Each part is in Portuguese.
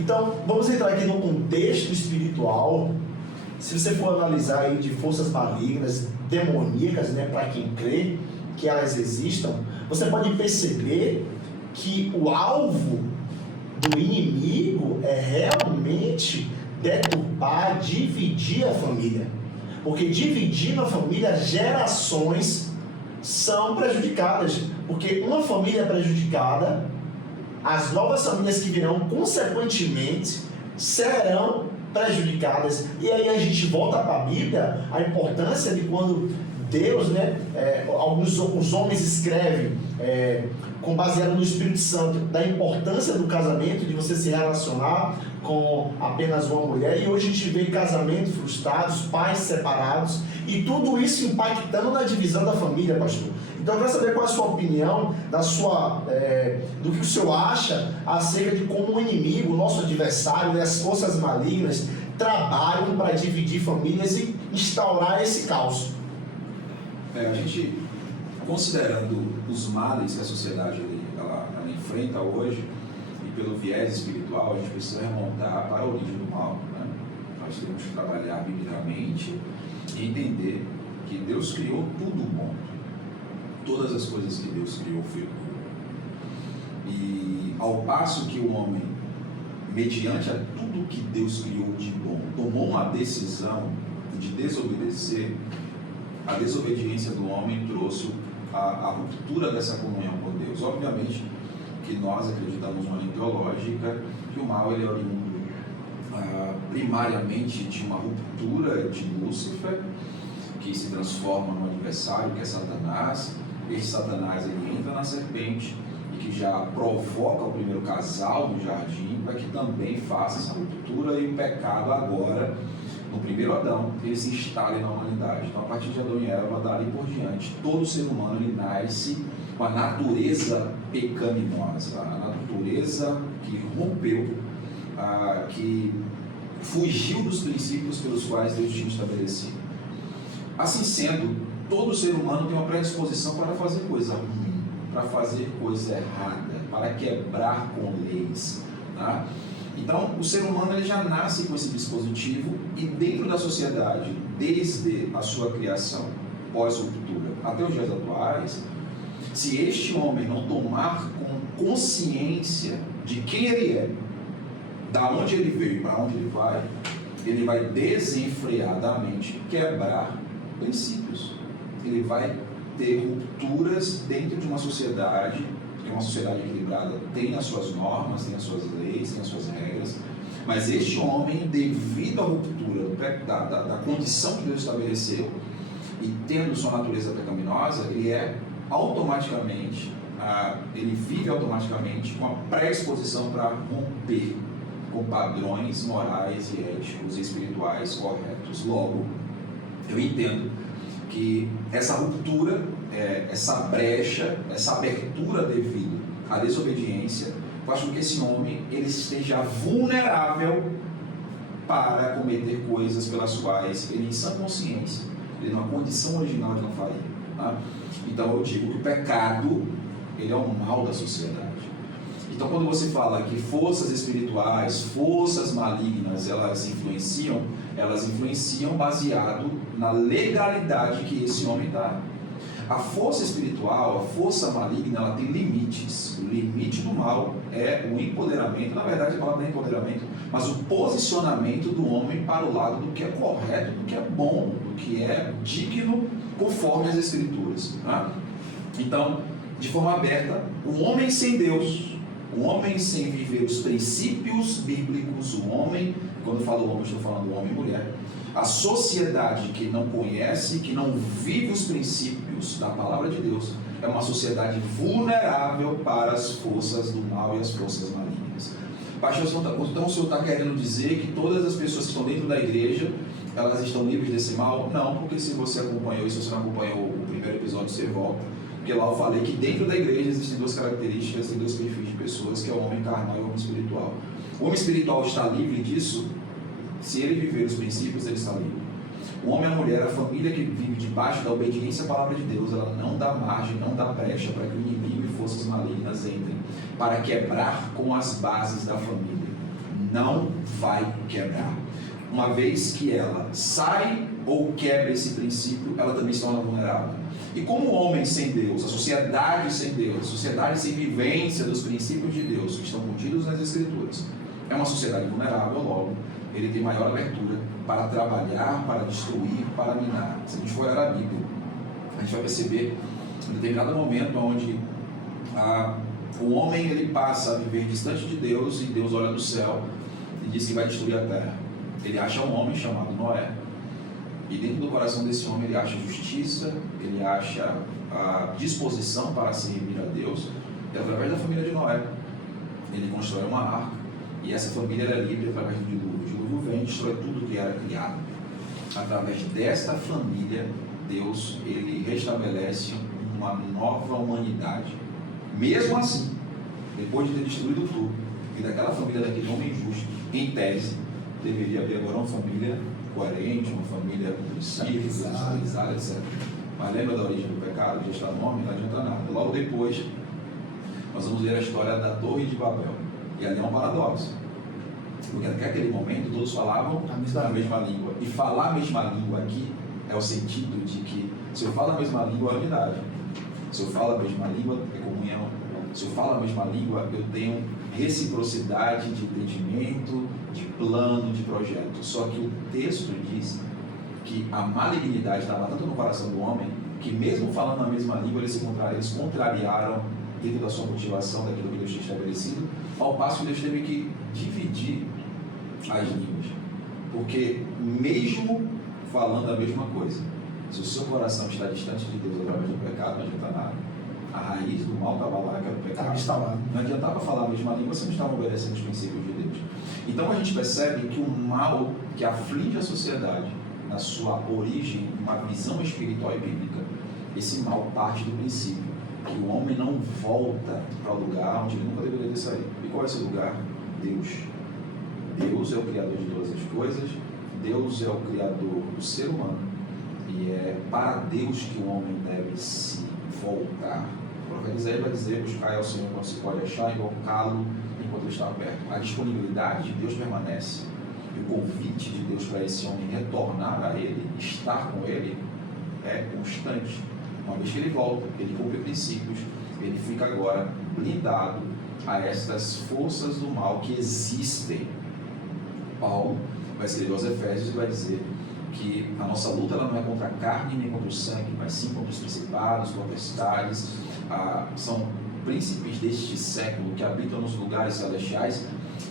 Então, vamos entrar aqui no contexto espiritual. Se você for analisar aí de forças malignas, demoníacas, né, para quem crê que elas existam, você pode perceber que o alvo do inimigo é realmente deturpar, dividir a família. Porque dividindo a família, gerações são prejudicadas. Porque uma família prejudicada, as novas famílias que virão, consequentemente, serão prejudicadas. E aí a gente volta para a Bíblia, a importância de quando Deus, né, os homens escrevem, com baseado no Espírito Santo, da importância do casamento, de você se relacionar com apenas uma mulher. E hoje a gente vê casamentos frustrados, pais separados, e tudo isso impactando na divisão da família, pastor. Então eu quero saber qual é a sua opinião, do que o senhor acha acerca de como o inimigo, o nosso adversário, né, as forças malignas, trabalham para dividir famílias e instaurar esse caos. A gente, considerando os males que a sociedade ela enfrenta hoje, e pelo viés espiritual, a gente precisa remontar para a origem do mal, né? Nós temos que trabalhar biblicamente e entender que Deus criou tudo bom. Todas as coisas que Deus criou foi bom. E ao passo que o homem, mediante a tudo que Deus criou de bom, tomou uma decisão de desobedecer, a desobediência do homem trouxe a ruptura dessa comunhão com Deus. Obviamente que nós acreditamos numa linha teológica que o mal ele é oriundo primariamente de uma ruptura de Lúcifer, que se transforma no adversário, que é Satanás. Esse Satanás ele entra na serpente e que já provoca o primeiro casal no jardim para que também faça essa ruptura, e o pecado agora, no primeiro Adão, ele se instale na humanidade. Então, a partir de Adão e Eva, dali por diante, todo ser humano ele nasce com a natureza pecaminosa, a natureza que rompeu, que fugiu dos princípios pelos quais Deus tinha estabelecido. Assim sendo, todo ser humano tem uma predisposição para fazer coisa ruim, para fazer coisa errada, para quebrar com leis, tá? Então, o ser humano ele já nasce com esse dispositivo, e dentro da sociedade, desde a sua criação, pós-ruptura, até os dias atuais, se este homem não tomar com consciência de quem ele é, da onde ele veio e para onde ele vai desenfreadamente quebrar princípios. Ele vai ter rupturas dentro de uma sociedade, que é uma sociedade equilibrada, tem as suas normas, tem as suas leis, tem as suas regras, mas este homem, devido à ruptura da condição que Deus estabeleceu, e tendo sua natureza pecaminosa, ele vive automaticamente com a predisposição para romper com padrões morais e éticos e espirituais corretos. Logo, eu entendo que essa ruptura, essa brecha, essa abertura devido à desobediência, faz com que esse homem ele esteja vulnerável para cometer coisas pelas quais ele, em sã consciência, ele numa condição original de não faria, tá? Então eu digo que o pecado ele é um mal da sociedade. Então, quando você fala que forças espirituais, forças malignas, elas influenciam baseado na legalidade que esse homem dá. A força espiritual, a força maligna, ela tem limites. O limite do mal é o empoderamento, na verdade a palavra não é empoderamento, mas o posicionamento do homem para o lado do que é correto, do que é bom, do que é digno, conforme as Escrituras, tá? Então, de forma aberta, o homem sem Deus, o homem sem viver os princípios bíblicos, o homem, quando eu falo homem, estou falando homem e mulher, a sociedade que não conhece, que não vive os princípios da palavra de Deus, é uma sociedade vulnerável para as forças do mal e as forças malignas. Pastor, então o senhor está querendo dizer que todas as pessoas que estão dentro da igreja, elas estão livres desse mal? Não, porque se você acompanhou, e se você não acompanhou o primeiro episódio, você volta. Porque lá eu falei que dentro da igreja existem duas características, tem dois perfis de pessoas, que é o homem carnal e o homem espiritual. O homem espiritual está livre disso? Se ele viver os princípios, ele está livre. O homem e a mulher, a família que vive debaixo da obediência à palavra de Deus, ela não dá margem, não dá brecha para que o inimigo e forças malignas entrem, para quebrar com as bases da família. não vai quebrar. Uma vez que ela sai ou quebra esse princípio, ela também se torna vulnerável. E como o homem sem Deus, a sociedade sem Deus, a sociedade sem vivência dos princípios de Deus que estão contidos nas Escrituras, é uma sociedade vulnerável, logo, ele tem maior abertura para trabalhar, para destruir, para minar. Se a gente for olhar a Bíblia, a gente vai perceber em determinado momento onde o homem ele passa a viver distante de Deus, e Deus olha do céu e diz que vai destruir a terra. Ele acha um homem chamado Noé, e dentro do coração desse homem ele acha justiça, ele acha a disposição para servir a Deus, e através da família de Noé ele constrói uma arca, e essa família era livre através do dilúvio. O dilúvio vem e destrói tudo que era criado. Através desta família, Deus ele restabelece uma nova humanidade. Mesmo assim, depois de ter destruído tudo, e daquela família daquele homem justo, em tese, deveria haver agora uma família coerente, uma família cívica, civilizada, etc. Mas lembra da origem do pecado, já está no nome, não adianta nada. Logo depois, nós vamos ver a história da Torre de Babel. E ali é um paradoxo. Porque naquele momento todos falavam a mesma língua. E falar a mesma língua aqui é o sentido de que se eu falo a mesma língua é unidade. Se eu falo a mesma língua é comunhão. Se eu falo a mesma língua eu tenho reciprocidade de entendimento, de plano, de projeto. Só que o texto diz que a malignidade estava tanto no coração do homem que mesmo falando a mesma língua eles contrariaram dentro da sua motivação daquilo que Deus tinha estabelecido, ao passo que Deus teve que dividir as línguas. Porque mesmo falando a mesma coisa, se o seu coração está distante de Deus através do pecado, não adianta nada. A raiz do mal estava lá, que era o pecado. Não adiantava falar a mesma língua, você não estava obedecendo os princípios de Deus. Então a gente percebe que o mal que aflige a sociedade, na sua origem, uma visão espiritual e bíblica, esse mal parte do princípio que o homem não volta para o lugar onde ele nunca deveria ter saído. E qual é esse lugar? Deus. Deus é o Criador de todas as coisas, Deus é o Criador do ser humano, e é para Deus que o homem deve se voltar. O profeta Isaías vai dizer: buscai ao Senhor quando se pode achar, invocá-lo enquanto ele está perto. A disponibilidade de Deus permanece, e o convite de Deus para esse homem retornar a Ele, estar com Ele, é constante. Uma vez que ele volta, ele cumpre princípios, ele fica agora blindado a estas forças do mal que existem. Paulo vai escrever aos Efésios e vai dizer que a nossa luta ela não é contra a carne nem contra o sangue, mas sim contra os principados, potestades, são príncipes deste século que habitam nos lugares celestiais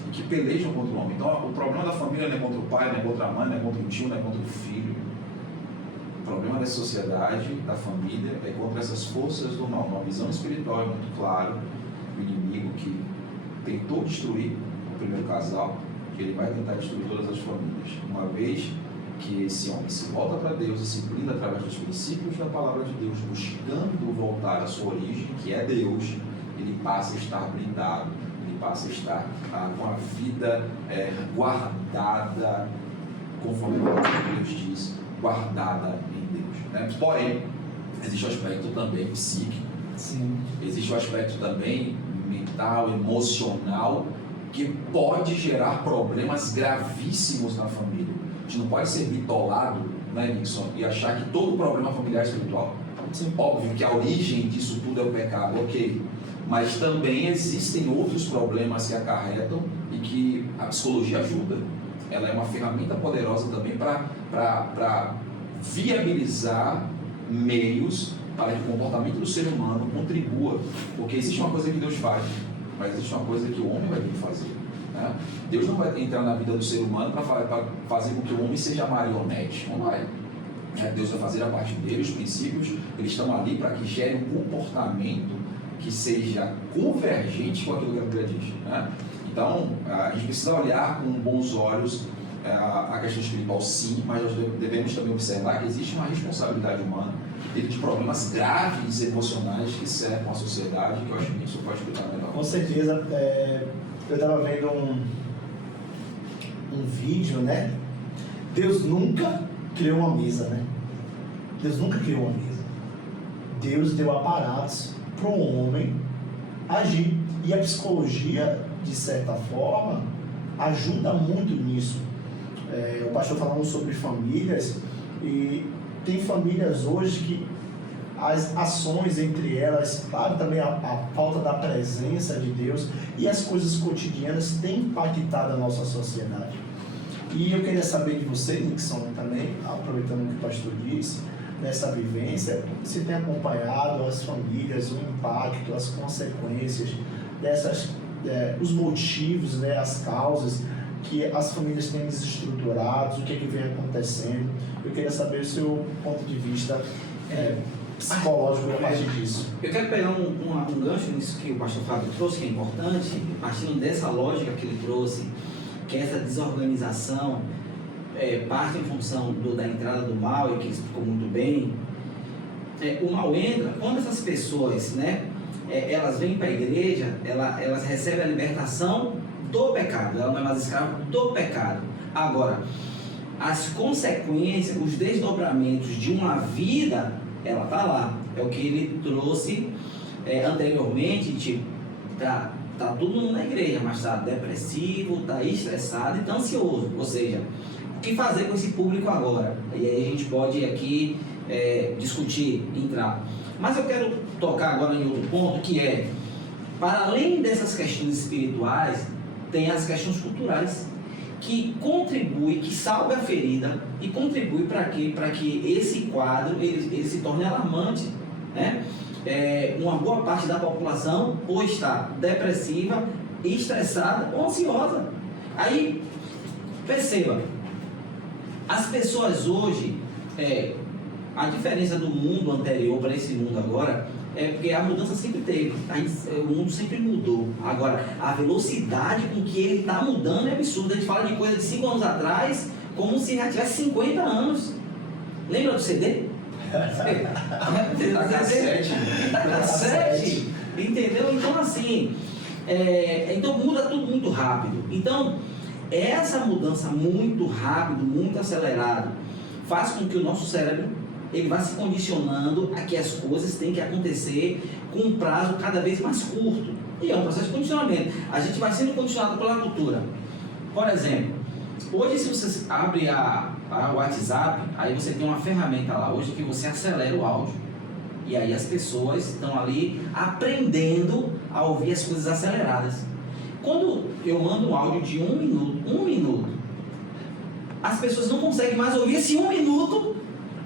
e que pelejam contra o homem. Então o problema da família não é contra o pai, não é contra a mãe, não é contra o tio, não é contra o filho. O problema da sociedade, da família, é contra essas forças do mal. Uma visão espiritual é muito claro, o inimigo que tentou destruir o primeiro casal, que ele vai tentar destruir todas as famílias. Uma vez que esse homem se volta para Deus e se blinda através dos princípios da palavra de Deus, buscando voltar à sua origem, que é Deus, ele passa a estar blindado, ele passa a estar com a vida guardada, conforme a palavra de Deus diz, guardada em Deus. Né? Porém, existe o aspecto também psíquico, sim, existe o aspecto também mental, emocional, que pode gerar problemas gravíssimos na família. A gente não pode ser bitolado, né, Nixon, e achar que todo problema familiar é espiritual. Sim. Óbvio que a origem disso tudo é o pecado, ok. Mas também existem outros problemas que acarretam e que a psicologia ajuda. Ela é uma ferramenta poderosa também para viabilizar meios para que o comportamento do ser humano contribua. Porque existe uma coisa que Deus faz, mas existe uma coisa que o homem vai ter que fazer. Né? Deus não vai entrar na vida do ser humano para fazer com que o homem seja marionete. Não vai. Deus vai fazer a parte dele, os princípios, eles estão ali para que gere um comportamento que seja convergente com aquilo que a Bíblia diz. Né? Então, a gente precisa olhar com bons olhos a questão espiritual, sim, mas nós devemos também observar que existe uma responsabilidade humana dentro de problemas graves emocionais que cercam a sociedade, que eu acho que isso pode explicar melhor. Com certeza. Eu estava vendo um vídeo, né? Deus nunca criou uma mesa, né? Deus nunca criou uma mesa. Deus deu aparatos para o homem agir. E a psicologia, de certa forma, ajuda muito nisso. O pastor falando sobre famílias, e tem famílias hoje que as ações entre elas, claro, também a falta da presença de Deus e as coisas cotidianas têm impactado a nossa sociedade. E eu queria saber de você, Nixon, também, aproveitando o que o pastor disse, nessa vivência, você tem acompanhado as famílias, o impacto, as consequências dessas, os motivos, né, as causas que as famílias têm desestruturados, o que vem acontecendo. Eu queria saber o seu ponto de vista psicológico a partir disso. Eu quero pegar um gancho nisso que o pastor Fábio trouxe, que é importante, partindo dessa lógica que ele trouxe, que essa desorganização parte em função da entrada do mal, e que ele explicou muito bem. O mal entra quando essas pessoas, né, elas vêm para a igreja, elas recebem a libertação do pecado, ela não é mais escrava do pecado. Agora, as consequências, os desdobramentos de uma vida, ela está lá. É o que ele trouxe anteriormente, tipo, tá todo mundo na igreja, mas está depressivo, está estressado e está ansioso. Ou seja, o que fazer com esse público agora? E aí a gente pode aqui discutir, entrar. Mas eu quero tocar agora em outro ponto, que é, para além dessas questões espirituais, tem as questões culturais, que contribui, que salva a ferida e contribui para quê? Para que esse quadro ele se torne alarmante, né? Uma boa parte da população ou está depressiva, estressada ou ansiosa. Aí, perceba, as pessoas hoje, a diferença do mundo anterior para esse mundo agora, porque a mudança sempre teve, o mundo sempre mudou. Agora, a velocidade com que ele está mudando é absurda. A gente fala de coisa de 5 anos atrás, como se já tivesse 50 anos. Lembra do CD? Cassete. Entendeu? Então, assim, então muda tudo muito rápido. Então, essa mudança muito rápido, muito acelerado, faz com que o nosso cérebro ele vai se condicionando a que as coisas têm que acontecer com um prazo cada vez mais curto. E é um processo de condicionamento. A gente vai sendo condicionado pela cultura. Por exemplo, hoje se você abre a WhatsApp, aí você tem uma ferramenta lá hoje que você acelera o áudio. E aí as pessoas estão ali aprendendo a ouvir as coisas aceleradas. Quando eu mando um áudio de 1 minuto, as pessoas não conseguem mais ouvir esse 1 minuto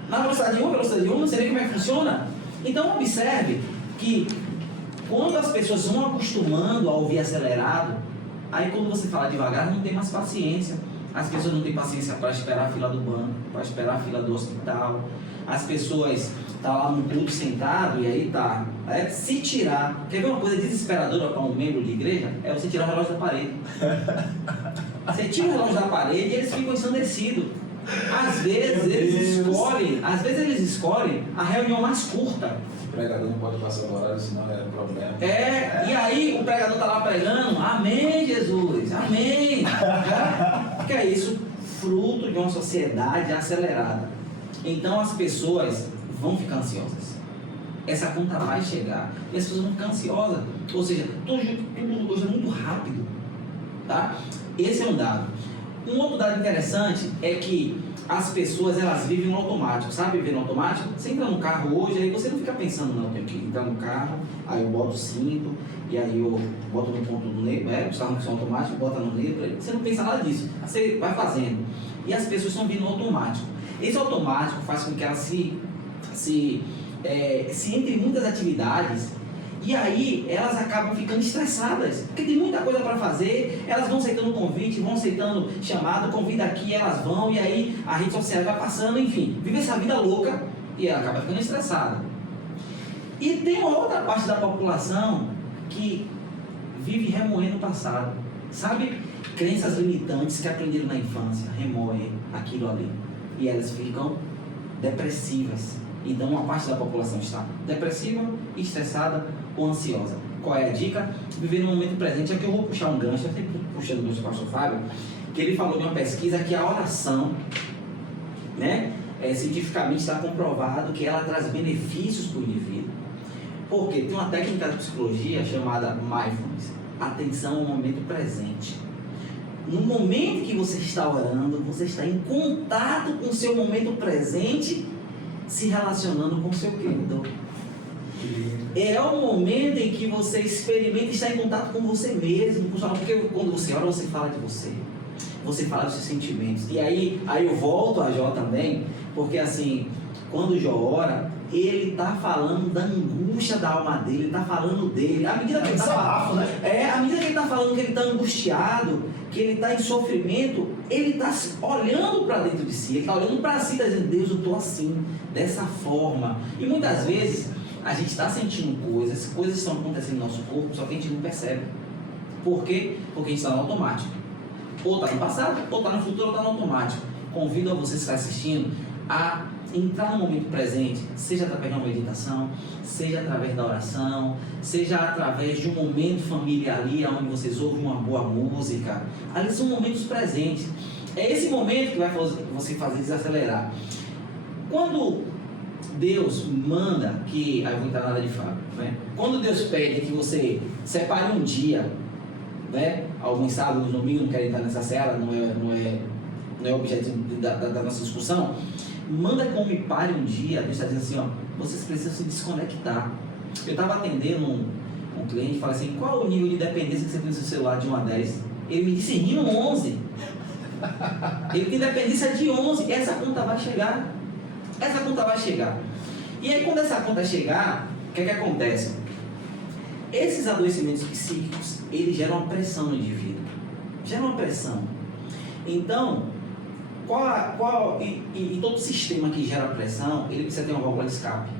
na velocidade de 1, não sei nem como é que funciona. Então observe que quando as pessoas vão acostumando a ouvir acelerado, aí quando você fala devagar, não tem mais paciência. As pessoas não têm paciência para esperar a fila do banco, para esperar a fila do hospital. As pessoas estão lá no culto sentado e aí tá. Se tirar, quer ver uma coisa desesperadora para um membro de igreja? É você tirar o relógio da parede. Você tira o relógio da parede e eles ficam ensandecidos. Às vezes eles escolhem a reunião mais curta. O pregador não pode passar do horário, senão é problema. E aí o pregador está lá pregando, amém, Jesus, amém. Que é isso? Fruto de uma sociedade acelerada. Então as pessoas vão ficar ansiosas. Essa conta vai chegar e as pessoas vão ficar ansiosas. Ou seja, tudo hoje é muito rápido. Tá? Esse é um dado. Um outro dado interessante é que as pessoas elas vivem no automático. Sabe viver no automático? Você entra no carro hoje, aí você não fica pensando, não, eu tenho que entrar no carro, aí eu boto o cinto, e aí eu boto no ponto do negro, os carros que são automáticos, bota no negro, você não pensa nada disso, você vai fazendo. E as pessoas estão vindo no automático. Esse automático faz com que elas se entre em muitas atividades. E aí elas acabam ficando estressadas, porque tem muita coisa para fazer, elas vão aceitando convite, vão aceitando chamado, convida aqui, elas vão, e aí a rede social vai passando, enfim, vive essa vida louca e ela acaba ficando estressada. E tem uma outra parte da população que vive remoendo o passado, sabe? Crenças limitantes que aprenderam na infância, remoem aquilo ali, e elas ficam depressivas. Então uma parte da população está depressiva, estressada ou ansiosa. Qual é a dica? Viver no momento presente. Aqui eu vou puxar um gancho, eu sempre puxando o gancho do pastor Fábio, que ele falou de uma pesquisa que a oração, né, cientificamente está comprovado que ela traz benefícios para o indivíduo. Porque tem uma técnica de psicologia chamada mindfulness, atenção ao momento presente. no momento que você está orando, você está em contato com o seu momento presente, se relacionando com o seu Criador. É o momento em que você experimenta estar em contato com você mesmo, porque quando você ora, você fala de você. Você fala dos seus sentimentos. E aí eu volto a Jó também, porque assim, quando Jó ora, ele está falando da angústia da alma dele, ele está falando dele. À medida que ele está falando, à medida que ele está falando que ele está angustiado, que ele está em sofrimento, ele está olhando para dentro de si, ele está olhando para si, está dizendo, Deus, eu estou assim, dessa forma. E muitas vezes a gente está sentindo coisas estão acontecendo no nosso corpo, só que a gente não percebe. Por quê? Porque a gente está no automático. Ou está no passado, ou está no futuro, ou está no automático. Convido a você que está assistindo a entrar no momento presente, seja através de uma meditação, seja através da oração, seja através de um momento familiar ali, onde vocês ouvem uma boa música. Ali são momentos presentes. É esse momento que vai você fazer desacelerar. Quando Deus manda que... Aí eu vou entrar na área de Fábio, né? Quando Deus pede que você separe um dia, né? Alguns sábados, domingos, não querem entrar nessa seara, não é o objetivo da nossa discussão. Manda que eu me pare um dia. Deus está dizendo assim, ó, vocês precisam se desconectar. Eu estava atendendo um cliente e falei assim, qual é o nível de dependência que você tem no seu celular de 1 a 10? Ele me disse, rindo 11. Ele tem dependência de 11. Essa conta vai chegar. Essa conta vai chegar. E aí quando essa conta chegar, o que é que acontece? Esses adoecimentos psíquicos, eles geram uma pressão no indivíduo. Geram uma pressão. Então, e todo sistema que gera pressão, ele precisa ter uma válvula de escape.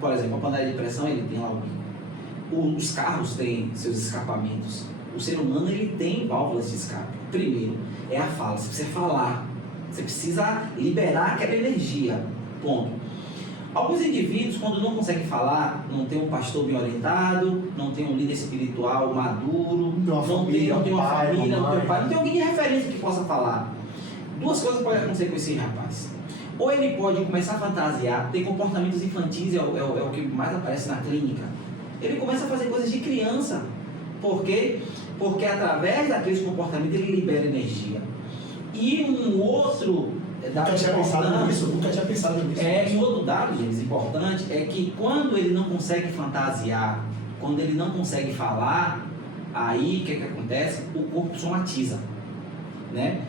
Por exemplo, a panela de pressão, ele tem lá o bico. Os carros têm seus escapamentos. O ser humano, ele tem válvulas de escape. Primeiro, é a fala. Você precisa falar. Você precisa liberar aquela energia. Ponto. Alguns indivíduos, quando não conseguem falar, não tem um pastor bem orientado, não tem um líder espiritual maduro, não tem uma família, não tem um pai, não tem alguém de referência que possa falar. Duas coisas podem acontecer com esse rapaz. Ou ele pode começar a fantasiar, ter comportamentos infantis, é o que mais aparece na clínica. Ele começa a fazer coisas de criança. Por quê? Porque através daqueles comportamentos ele libera energia. E um outro... Nunca tinha pensado nisso. E outro dado, gente, importante, é que quando ele não consegue fantasiar, quando ele não consegue falar, aí o que acontece? O corpo somatiza, né?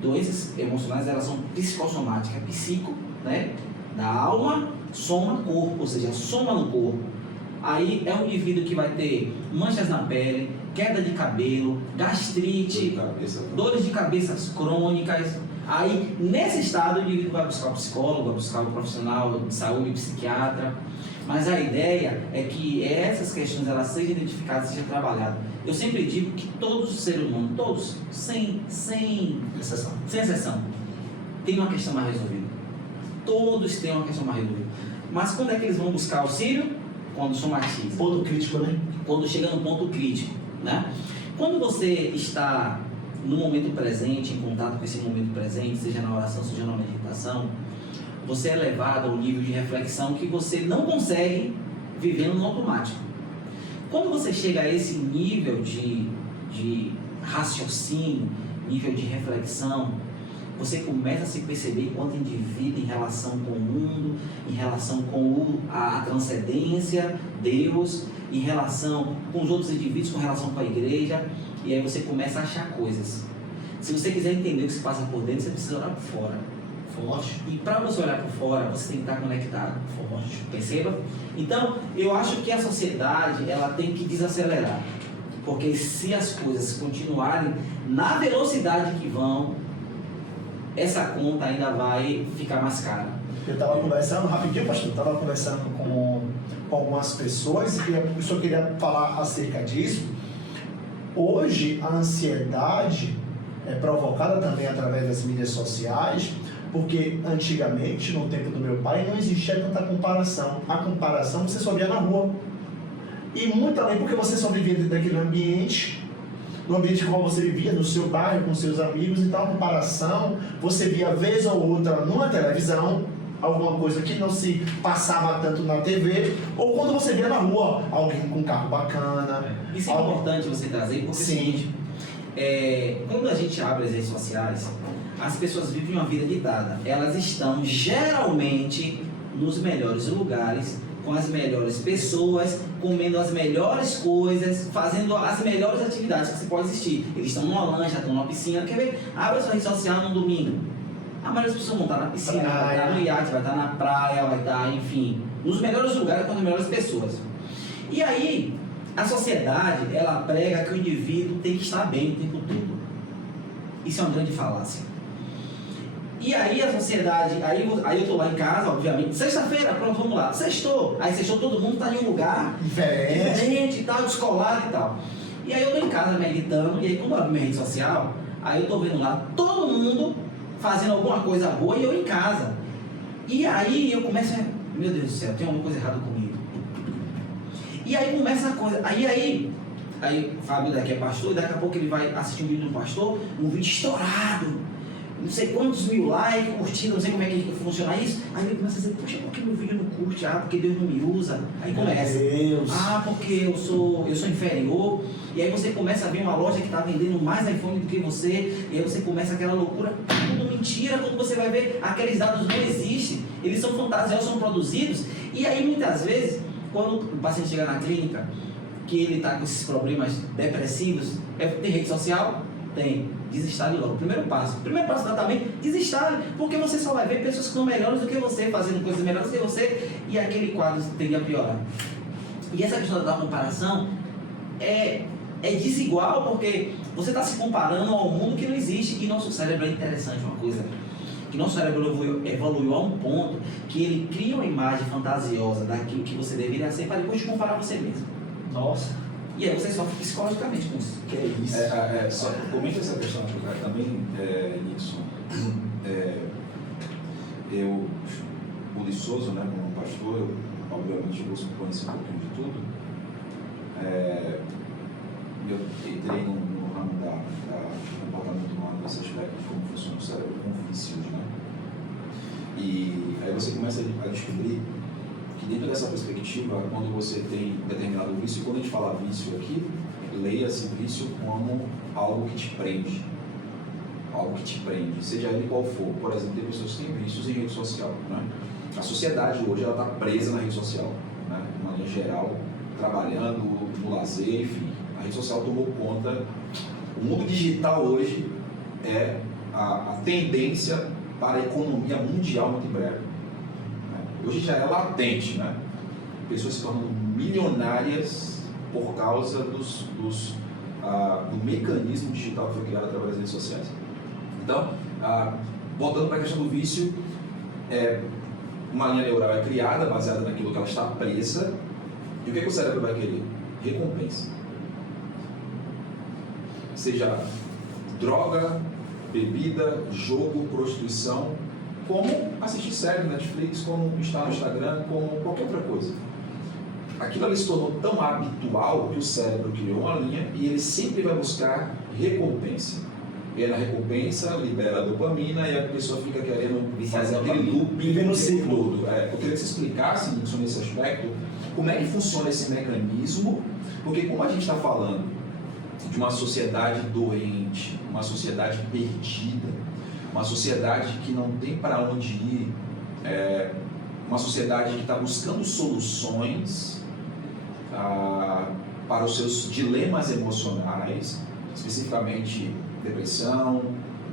Doenças emocionais, elas são psicossomáticas, psico, né? Da alma, soma corpo, ou seja, soma no corpo. Aí é um indivíduo que vai ter manchas na pele, queda de cabelo, gastrite, dores de cabeça crônicas. Aí, nesse estado, o indivíduo vai buscar um psicólogo, vai buscar um profissional de saúde, psiquiatra. Mas a ideia é que essas questões elas sejam identificadas, sejam trabalhadas. Eu sempre digo que todos os seres humanos, todos, sem exceção, tem uma questão mais resolvida. Todos têm uma questão mais resolvida. Mas quando é que eles vão buscar auxílio? Quando somatiza. Ponto crítico, né? Quando chega no ponto crítico, né? Quando você está no momento presente, em contato com esse momento presente, seja na oração, seja na meditação, você é levado a um nível de reflexão que você não consegue viver no automático. Quando você chega a esse nível de raciocínio, nível de reflexão, você começa a se perceber quanto indivíduo em relação com o mundo, em relação com a transcendência, Deus, em relação com os outros indivíduos, com relação com a igreja, e aí você começa a achar coisas. Se você quiser entender o que se passa por dentro, você precisa olhar por fora. Forte. E para você olhar por fora, você tem que estar conectado. Forte. Perceba? Então, eu acho que a sociedade, ela tem que desacelerar. Porque se as coisas continuarem na velocidade que vão, essa conta ainda vai ficar mais cara. Eu estava conversando, rapidinho, pastor, estava conversando com algumas pessoas e eu só queria falar acerca disso. Hoje, a ansiedade é provocada também através das mídias sociais, porque antigamente, no tempo do meu pai, não existia tanta comparação. A comparação você só via na rua. E muito além, porque você só vivia dentro daquele ambiente, no ambiente como você vivia, no seu bairro, com seus amigos. Então a comparação, você via vez ou outra numa televisão, alguma coisa que não se passava tanto na TV, ou quando você via na rua, alguém com um carro bacana. Isso é importante você trazer, porque Sim. é o seguinte, quando a gente abre as redes sociais, as pessoas vivem uma vida ditada. Elas estão geralmente nos melhores lugares, com as melhores pessoas, comendo as melhores coisas, fazendo as melhores atividades que você pode existir. Eles estão numa lancha, estão numa piscina. Quer ver? Abre a sua rede social no domingo. A maioria das pessoas vão estar na piscina, vai estar no iate, vai estar na praia, vai estar, enfim, nos melhores lugares com as melhores pessoas. E aí, a sociedade, ela prega que o indivíduo tem que estar bem o tempo todo. Isso é uma grande falácia. E aí a sociedade, aí eu tô lá em casa, obviamente, sexta-feira, pronto, vamos lá, sextou. Aí sextou, todo mundo tá em um lugar diferente e tal, descolado e tal. E aí eu tô em casa meditando, e aí quando eu abro minha rede social, aí eu tô vendo lá todo mundo fazendo alguma coisa boa e eu em casa. E aí eu começo a, meu Deus do céu, tem alguma coisa errada comigo. E aí começa a coisa, aí o Fábio daqui é pastor, e daqui a pouco ele vai assistir um vídeo do pastor, um vídeo estourado, não sei quantos mil likes, curtidas, não sei como é que funciona isso. Aí ele começa a dizer, poxa, por que meu vídeo não curte? Ah, porque Deus não me usa. Aí começa, porque eu sou inferior. E aí você começa a ver uma loja que está vendendo mais iPhone do que você, e aí você começa aquela loucura, tudo mentira. Quando você vai ver, aqueles dados não existem, eles são fantasiosos, são produzidos. E aí muitas vezes, quando o paciente chega na clínica, que ele está com esses problemas depressivos, tem rede social? Tem. Desinstale logo. Primeiro passo do tratamento, desinstale, porque você só vai ver pessoas que são melhores do que você, fazendo coisas melhores do que você, e aquele quadro tende a piorar. E essa questão da comparação é desigual, porque você está se comparando ao mundo que não existe. E nosso cérebro é interessante, uma coisa, que nosso cérebro evoluiu a um ponto que ele cria uma imagem fantasiosa daquilo que você deveria ser para depois te comparar a você mesmo. Nossa. E aí você sofre psicologicamente com isso. Que é isso? Só comenta essa questão também, Nixon. Eu, buliçoso, né, como pastor, eu, obviamente busco conhecer um pouquinho de tudo. Eu entrei no ramo do comportamento humano nesse aspecto de como funciona o cérebro com vícios, né? E aí você começa a descobrir que dentro dessa perspectiva, quando você tem determinado vício, e quando a gente fala vício aqui, leia-se vício como algo que te prende. Algo que te prende, seja ele qual for. Por exemplo, tem pessoas que têm vícios em rede social, né? A sociedade hoje está presa na rede social, né? De maneira geral, trabalhando no lazer, enfim. A rede social tomou conta. O mundo digital hoje é a tendência para a economia mundial muito em breve. Hoje já é latente, né? Pessoas se tornando milionárias por causa do mecanismo digital que foi criado através das redes sociais. Então, voltando para a questão do vício, uma linha neural é criada baseada naquilo que ela está presa. E o que o cérebro vai querer? Recompensa. Seja droga, bebida, jogo, prostituição, como assistir série no Netflix, como estar no Instagram, como qualquer outra coisa. Aquilo ali se tornou tão habitual que o cérebro criou uma linha e ele sempre vai buscar recompensa. E aí, na recompensa, libera a dopamina e a pessoa fica querendo fazer aquele loop, viver no ciclo todo. Eu queria que você explicasse nesse aspecto como é que funciona esse mecanismo, porque como a gente está falando de uma sociedade doente, uma sociedade perdida, uma sociedade que não tem para onde ir, uma sociedade que está buscando soluções para os seus dilemas emocionais, especificamente depressão,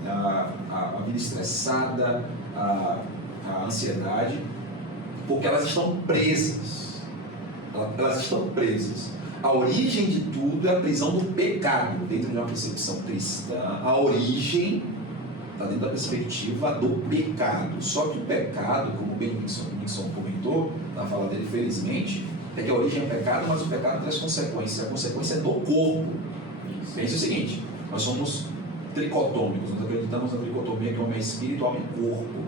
a vida estressada, a ansiedade, porque elas estão presas. Elas estão presas. A origem de tudo é a prisão do pecado, dentro de uma percepção cristã. A origem está dentro da perspectiva do pecado. Só que o pecado, como bem o Nixon comentou na fala dele, felizmente, é que a origem é pecado, mas o pecado traz consequência. A consequência é do corpo. Pense o seguinte: nós somos tricotômicos, nós acreditamos na tricotomia, que o homem é espírito, homem é corpo.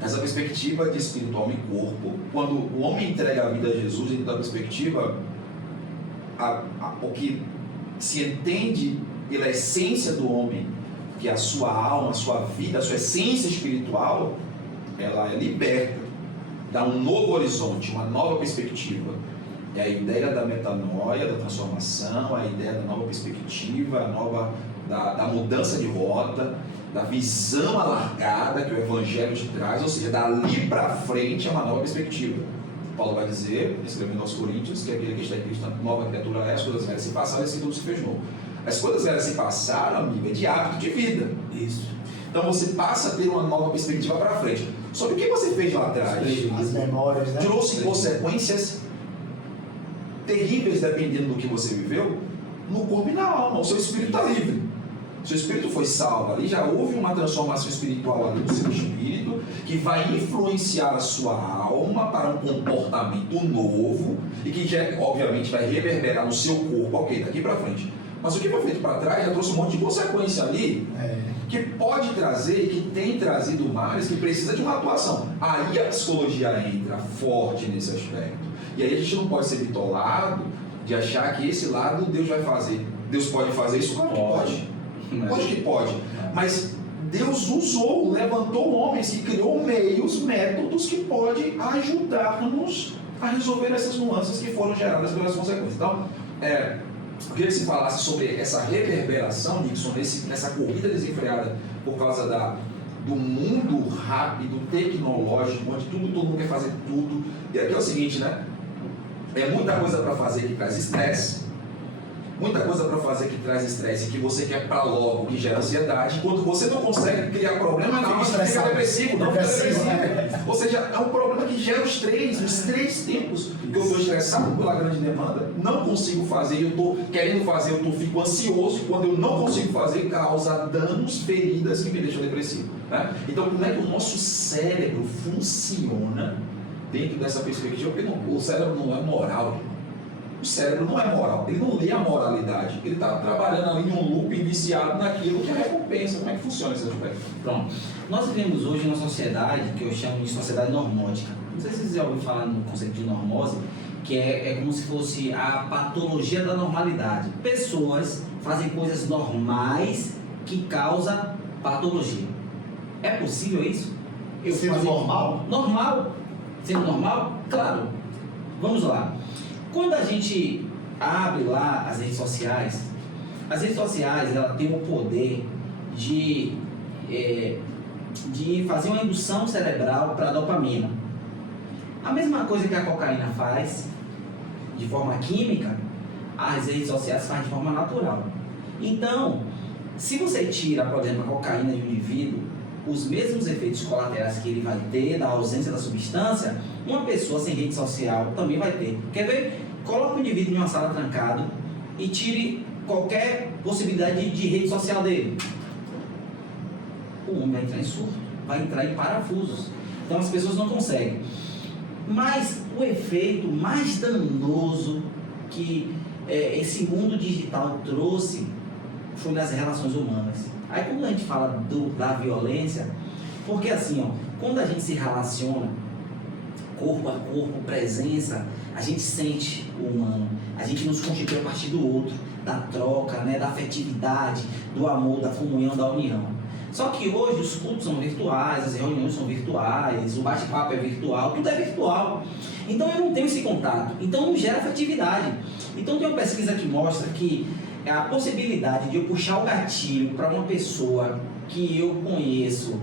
Nessa perspectiva de espírito, alma e corpo, quando o homem entrega a vida a Jesus, dentro da perspectiva, o que se entende pela essência do homem, que é a sua alma, a sua vida, a sua essência espiritual, ela é liberta, dá um novo horizonte, uma nova perspectiva. É a ideia da metanoia, da transformação, a ideia da nova perspectiva, da mudança de rota, da visão alargada que o Evangelho te traz, ou seja, dali para frente é uma nova perspectiva. Paulo vai dizer, escrevendo aos Coríntios, que aquele que está em Cristo, nova criatura é, as coisas velhas se passaram, e tudo se fez novo. As coisas velhas se passaram, amigo, é de hábito de vida. Isso. Então você passa a ter uma nova perspectiva para frente. Sobre o que você fez lá atrás, As memórias, né? trouxe consequências terríveis, dependendo do que você viveu, no corpo e na alma. O seu espírito está livre. O seu espírito foi salvo ali, já houve uma transformação espiritual ali no seu espírito, que vai influenciar a sua alma para um comportamento novo e que já, obviamente, vai reverberar no seu corpo, ok, daqui para frente. Mas o que foi feito para trás já trouxe um monte de consequência ali, que pode trazer e que tem trazido males, que precisa de uma atuação. Aí a psicologia entra forte nesse aspecto. E aí a gente não pode ser bitolado de achar que esse lado Deus vai fazer. Deus pode fazer isso? Claro que pode. Pode que pode. Mas Deus usou, levantou homens e criou meios, métodos que podem ajudar-nos a resolver essas nuances que foram geradas pelas consequências. Então, eu queria que você falasse sobre essa reverberação, Nixon, nessa corrida desenfreada por causa do mundo rápido, tecnológico, onde todo mundo quer fazer tudo. E aqui é o seguinte, né? É muita coisa para fazer que traz estresse. Muita coisa para fazer que traz estresse, que você quer para logo, que gera ansiedade. Enquanto você não consegue criar problema, não, você fica depressivo. Ou seja, é um problema que gera os três tempos. Que eu estou estressado pela grande demanda, não consigo fazer, eu estou querendo fazer, eu fico ansioso, e quando eu não consigo fazer, causa danos, feridas que me deixam depressivo. Né? Então, como é que o nosso cérebro funciona dentro dessa perspectiva? Porque o cérebro não é moral. O cérebro não é moral, ele não lê a moralidade, ele está trabalhando ali em um looping viciado naquilo que é recompensa. Como é que funciona esse aspecto? Pronto. Nós vivemos hoje uma sociedade que eu chamo de sociedade normótica. Não sei se vocês já ouviram falar no conceito de normose, que é como se fosse a patologia da normalidade. Pessoas fazem coisas normais que causam patologia. É possível isso? Sendo normal? Normal. Sendo normal? Claro. Vamos lá. Quando a gente abre lá as redes sociais ela tem o poder de fazer uma indução cerebral para a dopamina. A mesma coisa que a cocaína faz de forma química, as redes sociais fazem de forma natural. Então, se você tira, por exemplo, a cocaína de um indivíduo, os mesmos efeitos colaterais que ele vai ter da ausência da substância, uma pessoa sem rede social também vai ter. Quer ver? Coloca o indivíduo em uma sala trancado e tire qualquer possibilidade de rede social dele. O homem vai entrar em surto, vai entrar em parafusos. Então as pessoas não conseguem. Mas o efeito mais danoso que esse mundo digital trouxe foi nas relações humanas. Aí quando a gente fala da violência, porque assim, quando a gente se relaciona corpo a corpo, presença, a gente sente o humano, a gente nos constitui a partir do outro, da troca, né, da afetividade, do amor, da comunhão, da união. Só que hoje os cultos são virtuais, as reuniões são virtuais, o bate-papo é virtual, tudo é virtual. Então eu não tenho esse contato, então não gera afetividade. Então tem uma pesquisa que mostra que a possibilidade de eu puxar o gatilho para uma pessoa que eu conheço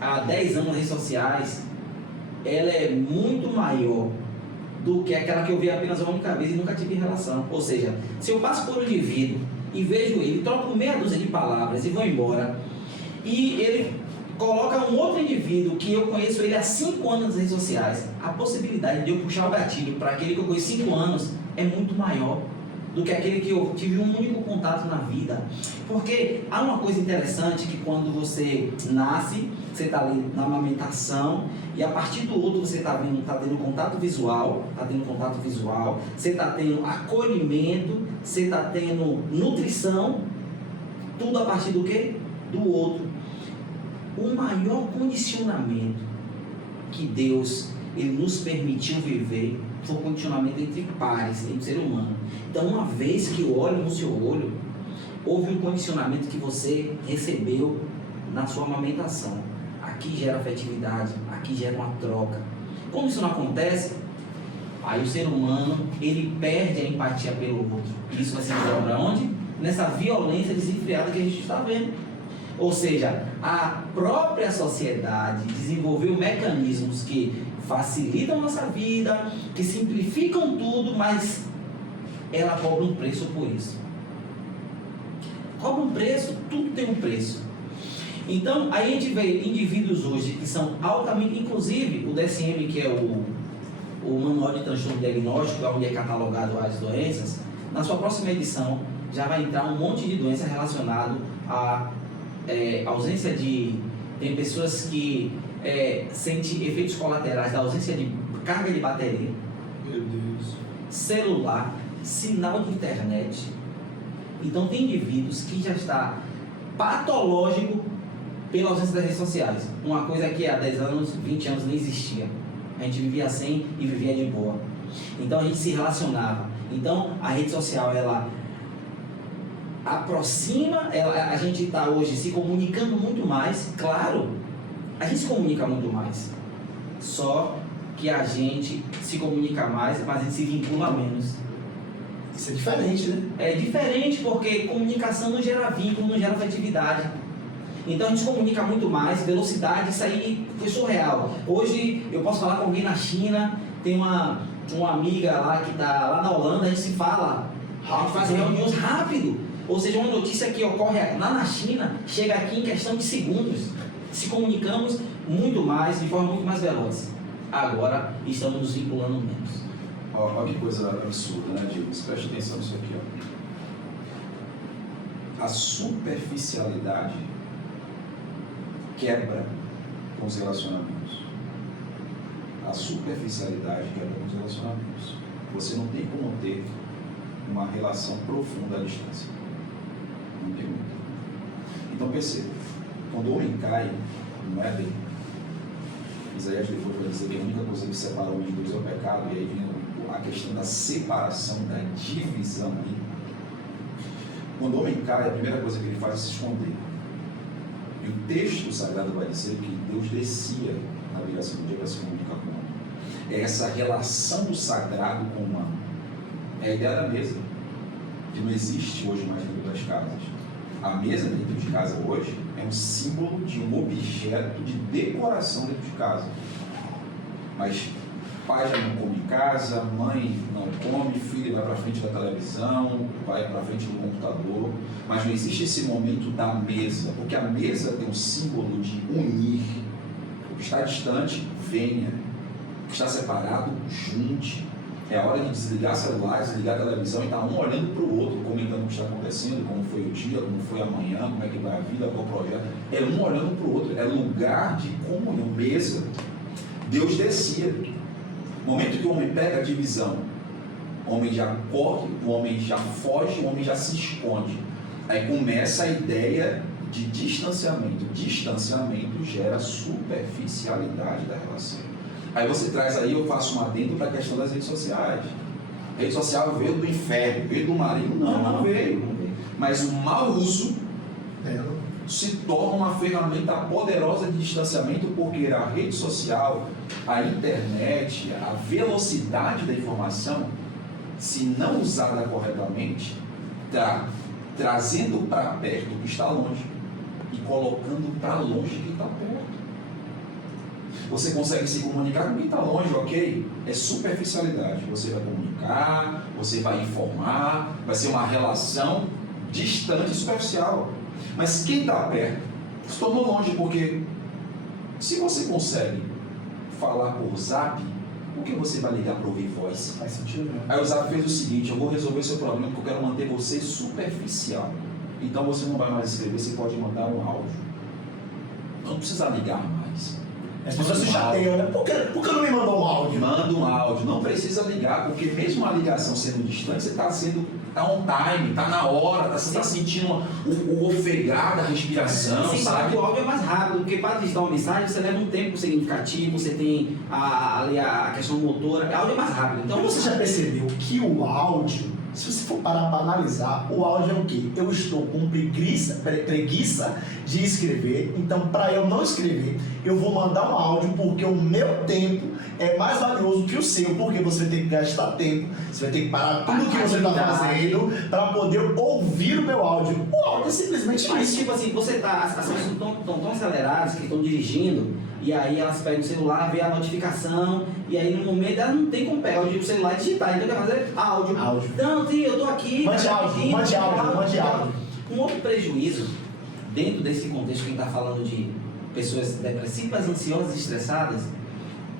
há 10 anos nas redes sociais, ela é muito maior do que aquela que eu vi apenas uma única vez e nunca tive relação. Ou seja, se eu passo por um indivíduo e vejo ele, troco meia dúzia de palavras e vou embora, e ele coloca um outro indivíduo que eu conheço ele há 5 anos nas redes sociais, a possibilidade de eu puxar o gatilho para aquele que eu conheço 5 anos é muito maior do que aquele que eu tive um único contato na vida. Porque há uma coisa interessante que quando você nasce, você está ali na amamentação, e a partir do outro você está tendo contato visual, você está tendo acolhimento, você está tendo nutrição, tudo a partir do quê? Do outro. O maior condicionamento que Deus ele nos permitiu viver foi o condicionamento entre pares, entre ser humano. Então, uma vez que eu olho no seu olho, houve um condicionamento que você recebeu na sua amamentação. Aqui gera afetividade, aqui gera uma troca. Quando isso não acontece, Aí o ser humano, ele perde a empatia pelo outro. Isso vai se resolver onde? Nessa violência desenfreada que a gente está vendo. Ou seja, a própria sociedade desenvolveu mecanismos que facilitam a nossa vida, que simplificam tudo, mas ela cobra um preço por isso. Cobra um preço, tudo tem um preço. Então, aí a gente vê indivíduos hoje que são altamente, inclusive o DSM, que é o Manual de Transtorno Diagnóstico, onde é catalogado várias doenças, na sua próxima edição já vai entrar um monte de doença relacionado à ausência de... Tem pessoas que sentem efeitos colaterais da ausência de carga de bateria, Meu Deus. celular, sinal de internet. Então tem indivíduos que já está patológico pela ausência das redes sociais. Uma coisa que há 10 anos, 20 anos nem existia. A gente vivia sem e vivia de boa. Então a gente se relacionava. Então a rede social, ela aproxima, a gente está hoje se comunicando muito mais. Claro, a gente se comunica muito mais. Só que a gente se comunica mais, mas a gente se vincula menos. Isso é diferente, né? É diferente porque comunicação não gera vínculo, não gera afetividade. Então a gente se comunica muito mais, velocidade, isso aí foi surreal. Hoje eu posso falar com alguém na China, tem uma amiga lá que está lá na Holanda, a gente se fala, a gente faz reuniões rápido. Ou seja, uma notícia que ocorre lá na China, chega aqui em questão de segundos. Se comunicamos muito mais, de forma muito mais veloz. Agora estamos nos vinculando menos. Olha que coisa absurda, né, Diego? Você preste atenção nisso aqui, ó. A superficialidade quebra com os relacionamentos. A superficialidade quebra com os relacionamentos. Você não tem como ter uma relação profunda à distância. Não tem como. Então perceba, quando o homem cai no Éden, Isaías depois vai dizer que a única coisa que separa o homem de Deus é o pecado, e aí vem a questão da separação, da divisão aí. Quando o homem cai, a primeira coisa que ele faz é se esconder. E o texto sagrado vai dizer que Deus descia na viração do dia para se comunicar com o homem. É essa relação do sagrado com o humano. É a ideia da mesa, que não existe hoje mais dentro das casas. A mesa dentro de casa hoje é um símbolo de um objeto de decoração dentro de casa. Mas pai já não come em casa, mãe não come, filho vai para frente da televisão, vai para frente do computador, mas não existe esse momento da mesa, porque a mesa tem um símbolo de unir. O que está distante, venha. O que está separado, junte. É a hora de desligar celular, desligar a televisão e estar um olhando para o outro, comentando o que está acontecendo, como foi o dia, como foi amanhã, como é que vai a vida, qual o projeto. É um olhando para o outro, é lugar de comunhão, mesa. Deus descia. No momento que o homem pega a divisão, o homem já corre, o homem já foge, o homem já se esconde. Aí começa a ideia de distanciamento. Distanciamento gera superficialidade da relação. Aí você traz aí, eu faço um adendo para a questão das redes sociais. A rede social veio do inferno, veio do maligno? Não veio. Mas o mau uso se torna uma ferramenta poderosa de distanciamento, porque a rede social, a internet, a velocidade da informação, se não usada corretamente, está trazendo para perto o que está longe e colocando para longe o que está perto. Você consegue se comunicar com quem está longe, ok? É superficialidade. Você vai comunicar, você vai informar, vai ser uma relação distante e superficial. Mas quem está perto se tornou longe, porque se você consegue falar por zap, por que você vai ligar para ouvir voz? Faz sentido, né? Aí o zap fez o seguinte: eu vou resolver seu problema porque eu quero manter você superficial. Então você não vai mais escrever, você pode mandar um áudio. Não precisa ligar mais. As pessoas se chateiam, né? Por que não me mandou um áudio? Manda um áudio, não precisa ligar, porque mesmo a ligação sendo distante, você está on time, está na hora, você está sentindo o ofegar da respiração, Sim, sabe? o áudio é mais rápido, porque para digitar uma mensagem você leva um tempo significativo, você tem ali a questão motora, o áudio é mais rápido. Então você já percebeu que o áudio Se você for parar para analisar, o áudio é o quê? Eu estou com preguiça de escrever, então para eu não escrever, eu vou mandar um áudio porque o meu tempo é mais valioso que o seu, porque você vai ter que gastar tempo, você vai ter que parar tudo o que você está fazendo para poder ouvir o meu áudio. O áudio é simplesmente Mas isso. tipo assim, as pessoas estão tão aceleradas que estão dirigindo, e aí elas pegam o celular, vê a notificação, e aí no momento elas não tem como pegar o celular e digitar, então quer fazer áudio. Então, sim, eu tô aqui. Mande áudio. Um outro prejuízo, dentro desse contexto que a gente está falando de pessoas depressivas, ansiosas e estressadas,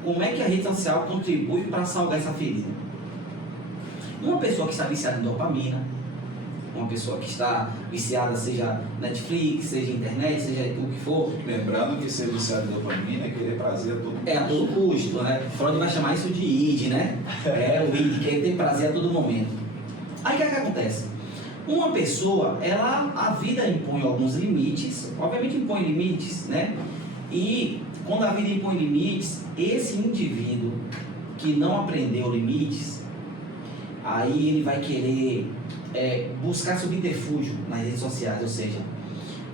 como é que a rede social contribui para salgar essa ferida? Uma pessoa que está viciada em dopamina, uma pessoa que está viciada, seja Netflix, seja internet, seja o que for. Lembrando que ser viciado em dopamina é querer prazer a todo custo. É a todo custo, né? Freud vai chamar isso de id, né? É o id, que ele tem prazer a todo momento. Aí o que acontece? Uma pessoa, a vida impõe alguns limites, obviamente impõe limites, né? E quando a vida impõe limites, esse indivíduo que não aprendeu limites, aí ele vai querer buscar subterfúgio nas redes sociais, ou seja,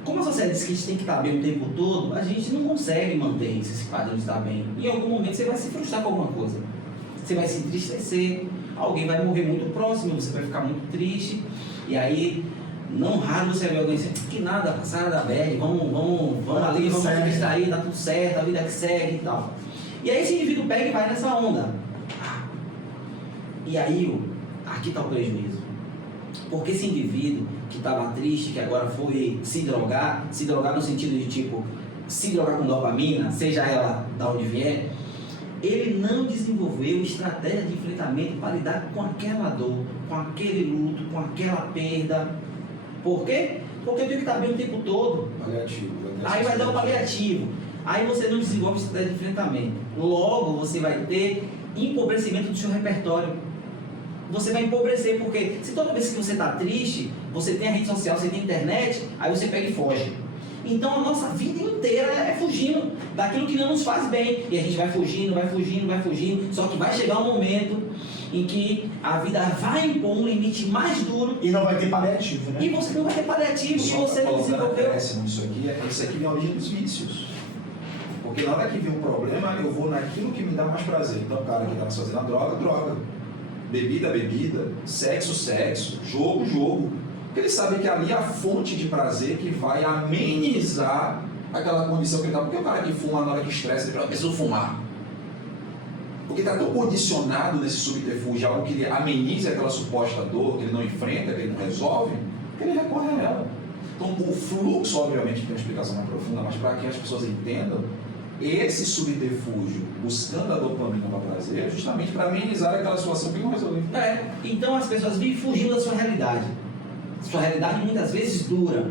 como a sociedade diz que a gente tem que estar bem o tempo todo, a gente não consegue manter esse padrão de estar bem. Em algum momento você vai se frustrar com alguma coisa, você vai se entristecer, alguém vai morrer muito próximo, você vai ficar muito triste, e aí não raro você vê alguém assim, que nada, passar da bad, vamos ali, vamos se distrair, tá tudo certo, a vida que segue e tal. E aí esse indivíduo pega e vai nessa onda. E aí, aqui está o prejuízo. Porque esse indivíduo que estava triste, que agora foi se drogar no sentido de tipo, se drogar com dopamina, seja ela da onde vier, ele não desenvolveu estratégia de enfrentamento para lidar com aquela dor, com aquele luto, com aquela perda. Por quê? Porque eu tenho que estar bem o tempo todo. Paliativo. Aí vai dar o paliativo. Aí você não desenvolve estratégia de enfrentamento. Logo você vai ter empobrecimento do seu repertório. Você vai empobrecer, porque se toda vez que você está triste, você tem a rede social, você tem a internet, aí você pega e foge. Então a nossa vida inteira é fugindo daquilo que não nos faz bem. E a gente vai fugindo, só que vai chegar um momento em que a vida vai impor um limite mais duro. E não vai ter paliativo, né? E você não vai ter paliativo, e você não desenvolveu. Isso aqui vem a origem dos vícios. Porque na hora que vem um problema, eu vou naquilo que me dá mais prazer. Então o cara que está fazendo a droga. Bebida, sexo, jogo. Porque ele sabe que ali é a fonte de prazer que vai amenizar aquela condição que ele está. Porque o cara que fuma na hora que estressa, ele fala, preciso fumar. Porque está tão condicionado nesse subterfúgio, algo que ele amenize aquela suposta dor, que ele não enfrenta, que ele não resolve, que ele recorre a ela. Então o fluxo, obviamente, tem uma explicação mais profunda, mas para que as pessoas entendam, esse subterfúgio, buscando a dopamina para prazer, é justamente para amenizar aquela situação que não resolveu. Então as pessoas vivem fugindo da sua realidade. Sua realidade muitas vezes dura.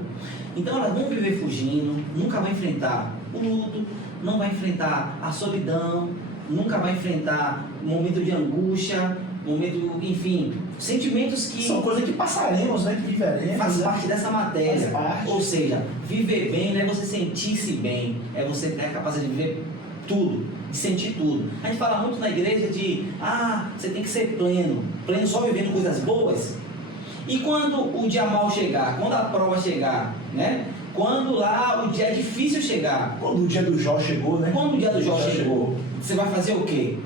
Então elas vão viver fugindo, nunca vai enfrentar o luto, não vai enfrentar a solidão, nunca vai enfrentar momento de angústia, enfim, sentimentos que... São coisas que passaremos, né? Que viveremos. Faz parte dessa matéria. Ou seja, viver bem não é você sentir-se bem, é você ter a capacidade de viver tudo, de sentir tudo. A gente fala muito na igreja de, você tem que ser pleno só vivendo coisas boas. E quando o dia mal chegar, quando a prova chegar, né? Quando lá o dia difícil chegar. Quando o dia do Jó chegou, né? Quando o dia do Jó chegou, você vai fazer o quê?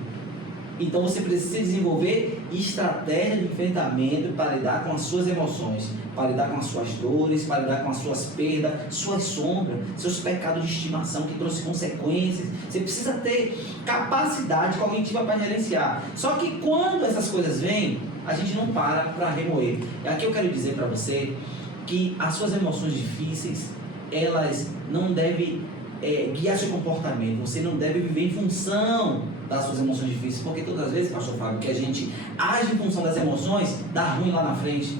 Então você precisa desenvolver estratégia de enfrentamento para lidar com as suas emoções, para lidar com as suas dores, para lidar com as suas perdas, suas sombras, seus pecados de estimação que trouxe consequências. Você precisa ter capacidade cognitiva para gerenciar. Só que quando essas coisas vêm, a gente não para remoer. E aqui eu quero dizer para você que as suas emoções difíceis, elas não devem guiar seu comportamento. Você não deve viver em função das suas emoções difíceis, porque todas as vezes, pastor Fábio, que a gente age em função das emoções, dá ruim lá na frente.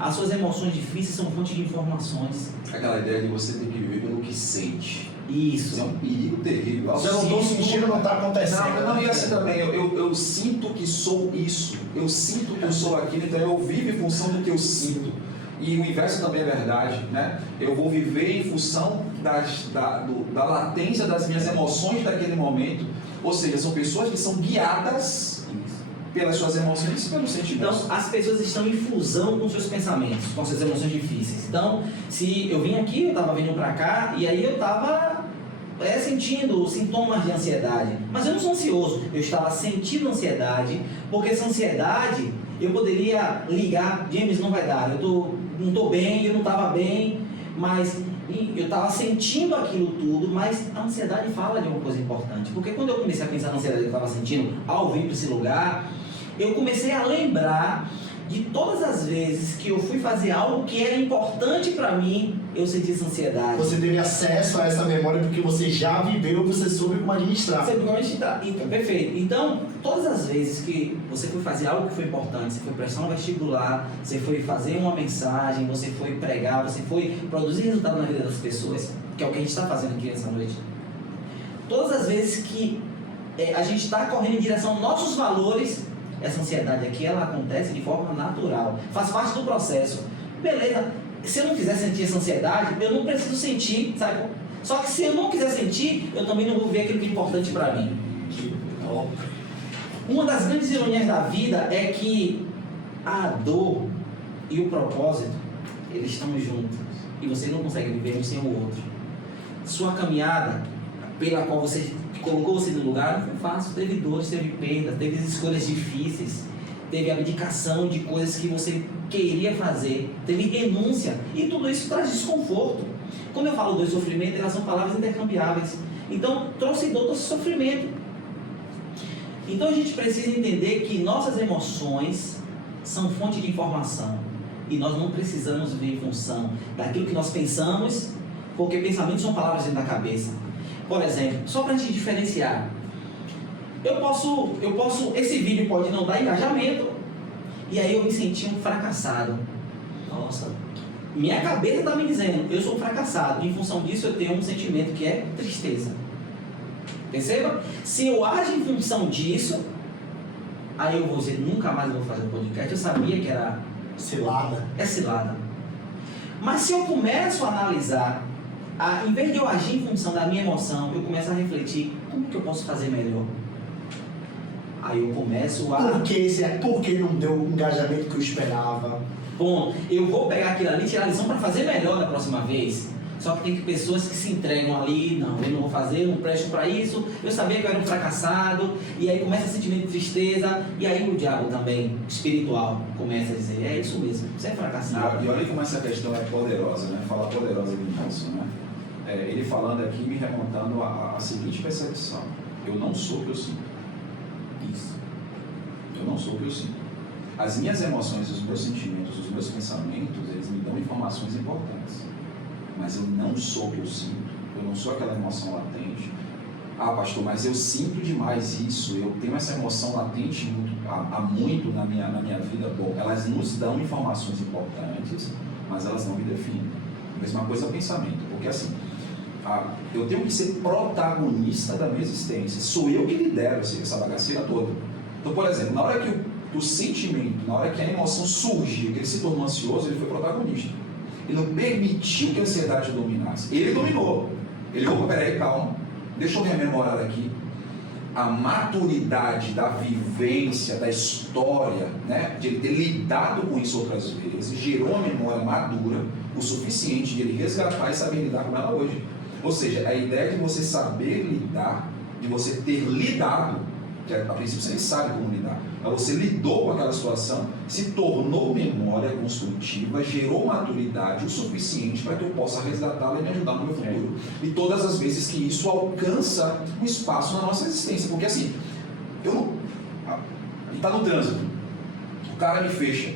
As suas emoções difíceis são fonte de informações. Aquela ideia de você ter que viver pelo que sente. Isso. É um perigo terrível. Se eu não estou sentindo, não está acontecendo. Não, e assim também, eu sinto que sou isso, eu sinto que eu sou aquilo, então eu vivo em função do que eu sinto. E o inverso também é verdade, né? Eu vou viver em função da latência das minhas emoções daquele momento. Ou seja, são pessoas que são guiadas pelas suas emoções e pelos sentimentos. Então, as pessoas estão em fusão com seus pensamentos, com suas emoções difíceis. Então, se eu vim aqui, eu estava vindo para cá, e aí eu estava sentindo sintomas de ansiedade. Mas eu não sou ansioso, eu estava sentindo ansiedade, porque essa ansiedade, eu poderia ligar, James, não vai dar, não estou bem, eu não estava bem, mas eu estava sentindo aquilo tudo, mas a ansiedade fala de uma coisa importante. Porque quando eu comecei a pensar na ansiedade que eu estava sentindo ao vir para esse lugar, eu comecei a lembrar de todas as vezes que eu fui fazer algo que era importante para mim, eu senti essa ansiedade. Você teve acesso a essa memória porque você já viveu, você soube como administrar. Você como administrar. Então, perfeito. Então, todas as vezes que você foi fazer algo que foi importante, você foi prestar um vestibular, você foi fazer uma mensagem, você foi pregar, você foi produzir resultado na vida das pessoas, que é o que a gente está fazendo aqui essa noite. Todas as vezes que a gente está correndo em direção aos nossos valores, essa ansiedade aqui, ela acontece de forma natural, faz parte do processo. Beleza, se eu não quiser sentir essa ansiedade, eu não preciso sentir, sabe? Só que se eu não quiser sentir, eu também não vou ver aquilo que é importante para mim. Uma das grandes ironias da vida é que a dor e o propósito, eles estão juntos, e você não consegue viver um sem o outro. Sua caminhada, pela qual você colocou você no lugar, não foi fácil, teve dores, teve perdas, teve escolhas difíceis, teve abdicação de coisas que você queria fazer, teve renúncia, e tudo isso traz desconforto. Quando eu falo dor e sofrimento, elas são palavras intercambiáveis. Então, trouxe dor, trouxe sofrimento. Então a gente precisa entender que nossas emoções são fonte de informação, e nós não precisamos viver em função daquilo que nós pensamos, porque pensamentos são palavras dentro da cabeça. Por exemplo, só para a gente diferenciar, eu posso, esse vídeo pode não dar engajamento, e aí eu me senti um fracassado. Nossa, minha cabeça está me dizendo, eu sou um fracassado, e em função disso eu tenho um sentimento que é tristeza. Perceba? Se eu ajo em função disso, aí eu vou dizer, nunca mais eu vou fazer um podcast, eu sabia que era cilada. É cilada. Mas se eu começo a analisar, em vez de eu agir em função da minha emoção, eu começo a refletir, como que eu posso fazer melhor? Aí eu começo a... Por que não deu o engajamento que eu esperava? Bom, eu vou pegar aquilo ali e tirar a lição para fazer melhor da próxima vez. Só que tem pessoas que se entregam ali, não, eu não vou fazer, eu não presto para isso, eu sabia que eu era um fracassado, e aí começa o sentimento de tristeza, e aí o diabo também, espiritual, começa a dizer, é isso mesmo, você é fracassado. E olha como essa questão é poderosa, né? Fala poderosa de Nelson, né? Ele falando aqui, me remontando a seguinte percepção: eu não sou o que eu sinto. Isso. Eu não sou o que eu sinto. As minhas emoções, os meus sentimentos, os meus pensamentos, eles me dão informações importantes. Mas eu não sou o que eu sinto. Eu não sou aquela emoção latente. Ah, pastor, mas eu sinto demais isso. Eu tenho essa emoção latente há muito na minha vida. Bom, elas nos dão informações importantes, mas elas não me definem. Mesma coisa pensamento. Porque assim, eu tenho que ser protagonista da minha existência. Sou eu que lidero essa bagaceira toda. Então, por exemplo, na hora que o sentimento, na hora que a emoção surgiu, que ele se tornou ansioso, ele foi protagonista. Ele não permitiu que a ansiedade o dominasse. Ele dominou. Ele falou, peraí, calma, deixa eu rememorar aqui. A maturidade da vivência, da história, né, de ele ter lidado com isso outras vezes, gerou uma memória madura o suficiente de ele resgatar e saber lidar com ela hoje. Ou seja, a ideia de você saber lidar, de você ter lidado, que a princípio você sabe como lidar, mas você lidou com aquela situação, se tornou memória construtiva, gerou maturidade o suficiente para que eu possa resgatá-la e me ajudar no meu futuro. E todas as vezes que isso alcança um espaço na nossa existência, porque assim, a gente está no trânsito, o cara me fecha,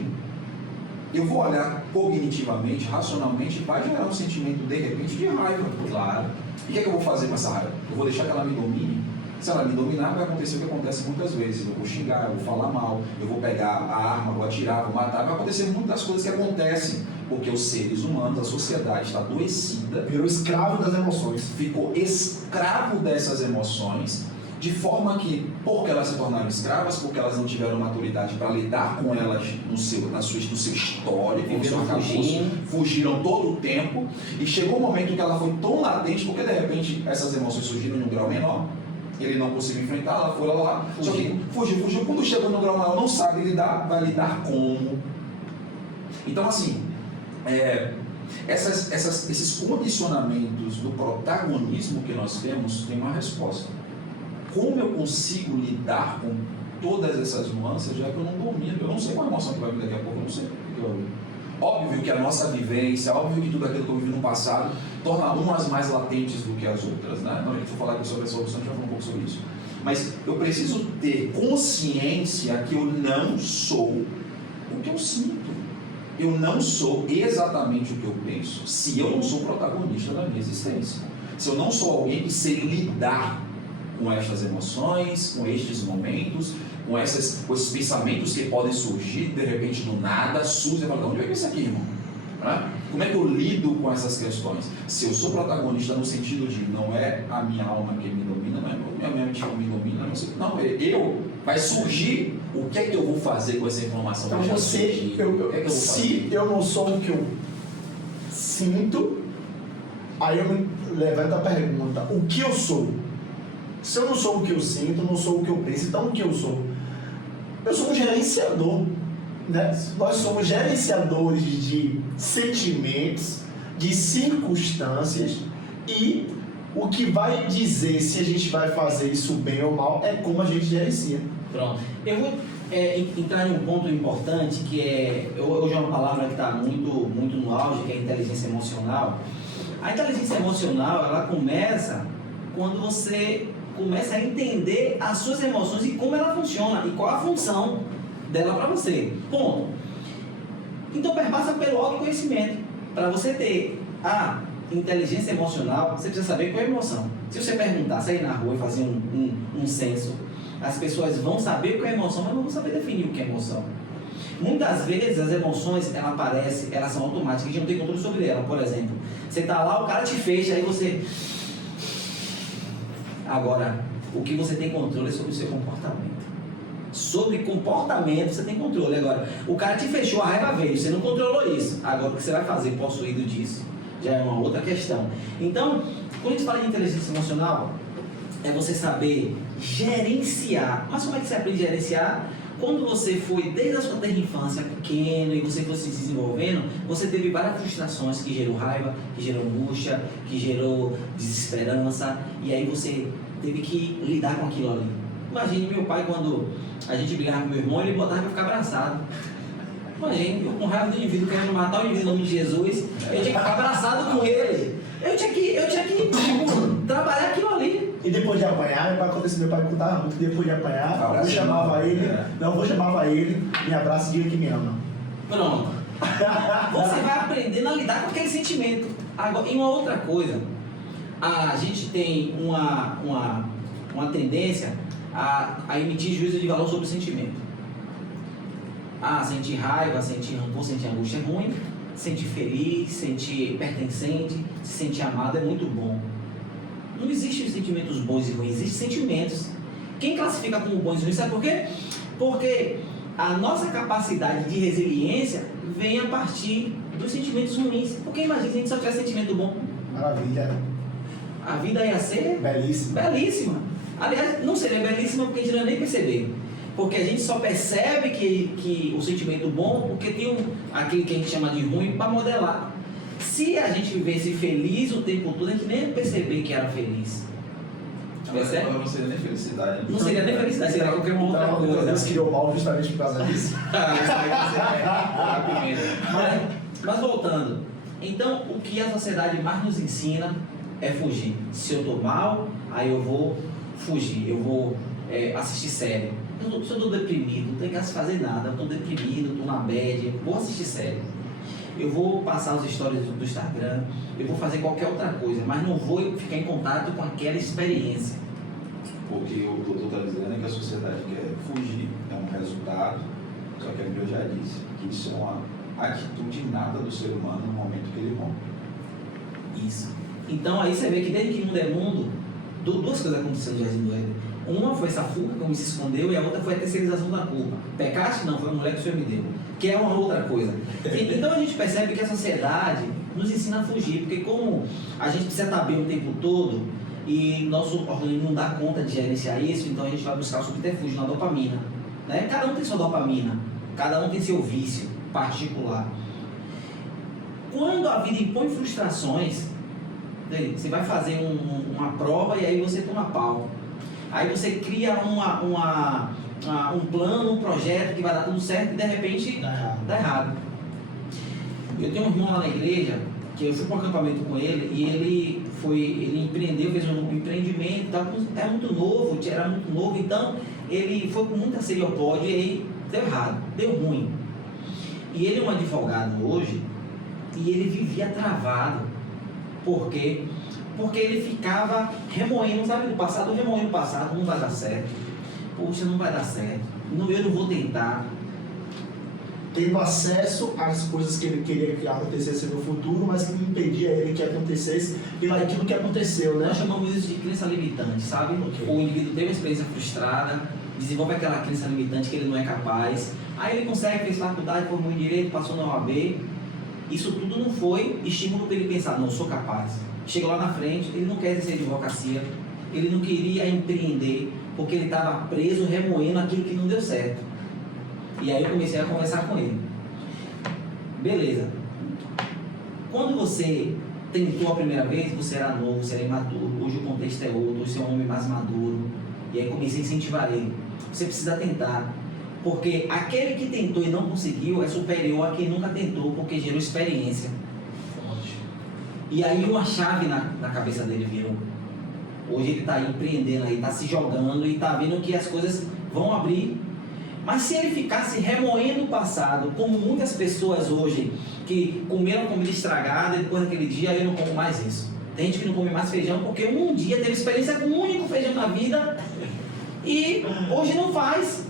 eu vou olhar cognitivamente, racionalmente, vai gerar um sentimento de repente de raiva. Claro. E o que é que eu vou fazer com essa raiva? Eu vou deixar que ela me domine? Se ela me dominar, vai acontecer o que acontece muitas vezes. Eu vou xingar, eu vou falar mal, eu vou pegar a arma, vou atirar, vou matar. Vai acontecer muitas coisas que acontecem, porque os seres humanos, a sociedade está adoecida. Virou escravo das emoções. Ficou escravo dessas emoções, de forma que, porque elas se tornaram escravas, porque elas não tiveram maturidade para lidar com elas no seu histórico, no seu arcabouço, fugiram todo o tempo, e chegou um momento que ela foi tão latente, porque de repente essas emoções surgiram em um grau menor, ele não conseguiu enfrentar, ela foi lá, só que fugiu. Quando chegou no grau maior, não sabe lidar, vai lidar como? Então, assim, esses condicionamentos do protagonismo que nós temos tem uma resposta. Como eu consigo lidar com todas essas nuances, já que eu não domino? Eu não sei qual emoção que vai vir daqui a pouco, eu não sei o que vai vir. Óbvio que a nossa vivência, óbvio que tudo aquilo que eu vivi no passado torna umas mais latentes do que as outras, né? Na hora que a gente for falar aqui sobre a solução, a gente vai falar um pouco sobre isso. Mas eu preciso ter consciência que eu não sou o que eu sinto. Eu não sou exatamente o que eu penso, se eu não sou protagonista da minha existência. Se eu não sou alguém que sei lidar com estas emoções, com estes momentos, com esses pensamentos que podem surgir, de repente, do nada, surge e fala, de onde vem isso aqui, irmão? Como é que eu lido com essas questões? Se eu sou protagonista no sentido de não é a minha alma que me domina, não é a minha mente que me domina, não, vai surgir, o que é que eu vou fazer com essa informação? Então se eu não sou o que eu sinto, aí eu me levanto a pergunta, o que eu sou? Se eu não sou o que eu sinto, não sou o que eu penso, então o que eu sou? Eu sou um gerenciador, né? Nós somos gerenciadores de sentimentos, de circunstâncias, e o que vai dizer se a gente vai fazer isso bem ou mal é como a gente gerencia. Pronto. Eu vou entrar em um ponto importante que hoje é uma palavra que está muito no auge, que é a inteligência emocional. A inteligência emocional, ela começa quando você começa a entender as suas emoções e como ela funciona e qual a função dela para você. Ponto. Então perpassa pelo autoconhecimento. Para você ter a inteligência emocional, você precisa saber qual é a emoção. Se você perguntar, sair na rua e fazer um censo, as pessoas vão saber qual é a emoção, mas não vão saber definir o que é emoção. Muitas vezes as emoções, elas aparecem, elas são automáticas, a gente não tem controle sobre elas. Por exemplo, você está lá, o cara te fecha, aí você... Agora, o que você tem controle é sobre o seu comportamento. Sobre comportamento você tem controle. Agora, o cara te fechou, a raiva veio, você não controlou isso. Agora, o que você vai fazer possuído disso já é uma outra questão. Então, quando a gente fala de inteligência emocional, é você saber gerenciar. Mas como é que você aprende a gerenciar? Quando você foi desde a sua terra infância, pequeno, e você foi se desenvolvendo, você teve várias frustrações que gerou raiva, que gerou angústia, que gerou desesperança, e aí você teve que lidar com aquilo ali. Imagine meu pai, quando a gente brigava com meu irmão, ele botava para ficar abraçado. Imagine, eu com raiva do indivíduo, querendo matar o indivíduo em nome de Jesus, eu tinha que ficar abraçado com ele. Eu tinha que trabalhar aquilo ali. E depois de apanhar, meu pai aconteceu, meu pai contava muito, depois de apanhar, eu chamava ele, me abraça e diga que me ama. Pronto. Você vai aprendendo a lidar com aquele sentimento. Agora, e uma outra coisa, a gente tem uma tendência a emitir juízo de valor sobre o sentimento. Sentir raiva, sentir rancor, sentir angústia é ruim, sentir feliz, sentir pertencente, se sentir amado é muito bom. Não existem sentimentos bons e ruins, existem sentimentos. Quem classifica como bons e ruins, sabe por quê? Porque a nossa capacidade de resiliência vem a partir dos sentimentos ruins. Porque imagina se a gente só tivesse sentimento bom. Maravilha. A vida ia ser belíssima. Aliás, não seria belíssima porque a gente não ia nem perceber. Porque a gente só percebe que o sentimento bom porque tem aquele que a gente chama de ruim para modelar. Se a gente vivesse feliz o tempo todo, a gente nem ia perceber que era feliz. Percebe? Não seria nem felicidade. Não seria nem felicidade, seria qualquer outra coisa. Deus criou o mal justamente por causa disso. Mas voltando, então o que a sociedade mais nos ensina é fugir. Se eu estou mal, aí eu vou fugir, eu vou assistir série. Se eu estou deprimido, não tenho que fazer nada, eu estou deprimido, estou na bad, vou assistir série. Eu vou passar os stories do Instagram, eu vou fazer qualquer outra coisa, mas não vou ficar em contato com aquela experiência. Porque o doutor está dizendo é que a sociedade quer fugir, é um resultado, só que a Bíblia já disse que isso é uma atitude inata do ser humano no momento que ele morre. Isso. Então aí você vê que desde que mundo é mundo, duas coisas aconteceram no Jardim do Éden. Uma foi essa fuga, como se escondeu, e a outra foi a terceirização da culpa. Pecaste? Não, foi a mulher que o Senhor me deu. Que é uma outra coisa. Então a gente percebe que a sociedade nos ensina a fugir, porque como a gente precisa estar bem o tempo todo, e nosso organismo não dá conta de gerenciar isso, então a gente vai buscar o subterfúgio na dopamina. Né? Cada um tem sua dopamina, cada um tem seu vício particular. Quando a vida impõe frustrações, você vai fazer uma prova e aí você toma pau. Aí você cria um plano, um projeto que vai dar tudo certo e de repente dá errado. Eu tenho um irmão lá na igreja que eu fui para um acampamento com ele e ele empreendeu, fez um empreendimento, era muito novo, então ele foi com muita sede ao pódio e aí deu errado, deu ruim. E ele é um advogado hoje e ele vivia travado. Por quê? Porque ele ficava remoendo, sabe, do passado, remoendo o passado, não vai dar certo. Poxa, não vai dar certo. Eu não vou tentar. Tendo acesso às coisas que ele queria que acontecessem no futuro, mas que impedia ele que acontecesse pelo aquilo que aconteceu, né? Nós chamamos isso de crença limitante, sabe? Okay. O indivíduo tem uma experiência frustrada, desenvolve aquela crença limitante que ele não é capaz, aí ele consegue, fez faculdade, formou em direito, passou na OAB. Isso tudo não foi estímulo para ele pensar, não, eu sou capaz. Chega lá na frente, ele não quer exercer advocacia, ele não queria empreender, porque ele estava preso, remoendo aquilo que não deu certo. E aí eu comecei a conversar com ele. Beleza. Quando você tentou a primeira vez, você era novo, você era imaturo, hoje o contexto é outro, hoje você é um homem mais maduro. E aí comecei a incentivar ele. Você precisa tentar. Porque aquele que tentou e não conseguiu é superior a quem nunca tentou, porque gerou experiência. E aí uma chave na cabeça dele virou. Hoje ele está empreendendo aí, está se jogando e está vendo que as coisas vão abrir. Mas se ele ficasse remoendo o passado, como muitas pessoas hoje, que comeram comida estragada e depois daquele dia eu não como mais isso. Tem gente que não come mais feijão porque um dia teve experiência com um único feijão na vida e hoje não faz.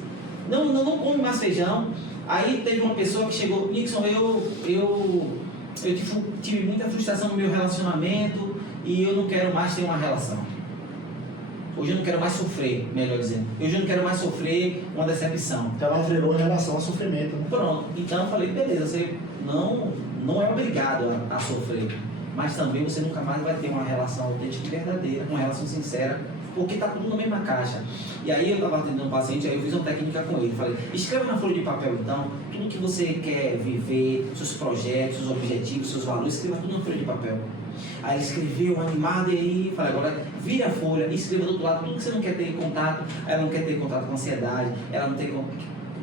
Não come mais feijão. Aí teve uma pessoa que chegou, Nixon, eu tive muita frustração no meu relacionamento e eu não quero mais ter uma relação. Hoje eu não quero mais sofrer, melhor dizendo. Hoje eu não quero mais sofrer uma decepção. Então ela virou em relação ao sofrimento, né? Pronto, então eu falei, beleza, você não é obrigado a sofrer, mas também você nunca mais vai ter uma relação autêntica e verdadeira, uma relação sincera, porque está tudo na mesma caixa. E aí eu estava atendendo um paciente, aí eu fiz uma técnica com ele, falei, escreva na folha de papel então, tudo que você quer viver, seus projetos, seus objetivos, seus valores, escreva tudo na folha de papel. Aí ele escreveu animado e aí falei, agora vira a folha e escreva do outro lado tudo que você não quer ter contato. Ela não quer ter contato com ansiedade, ela não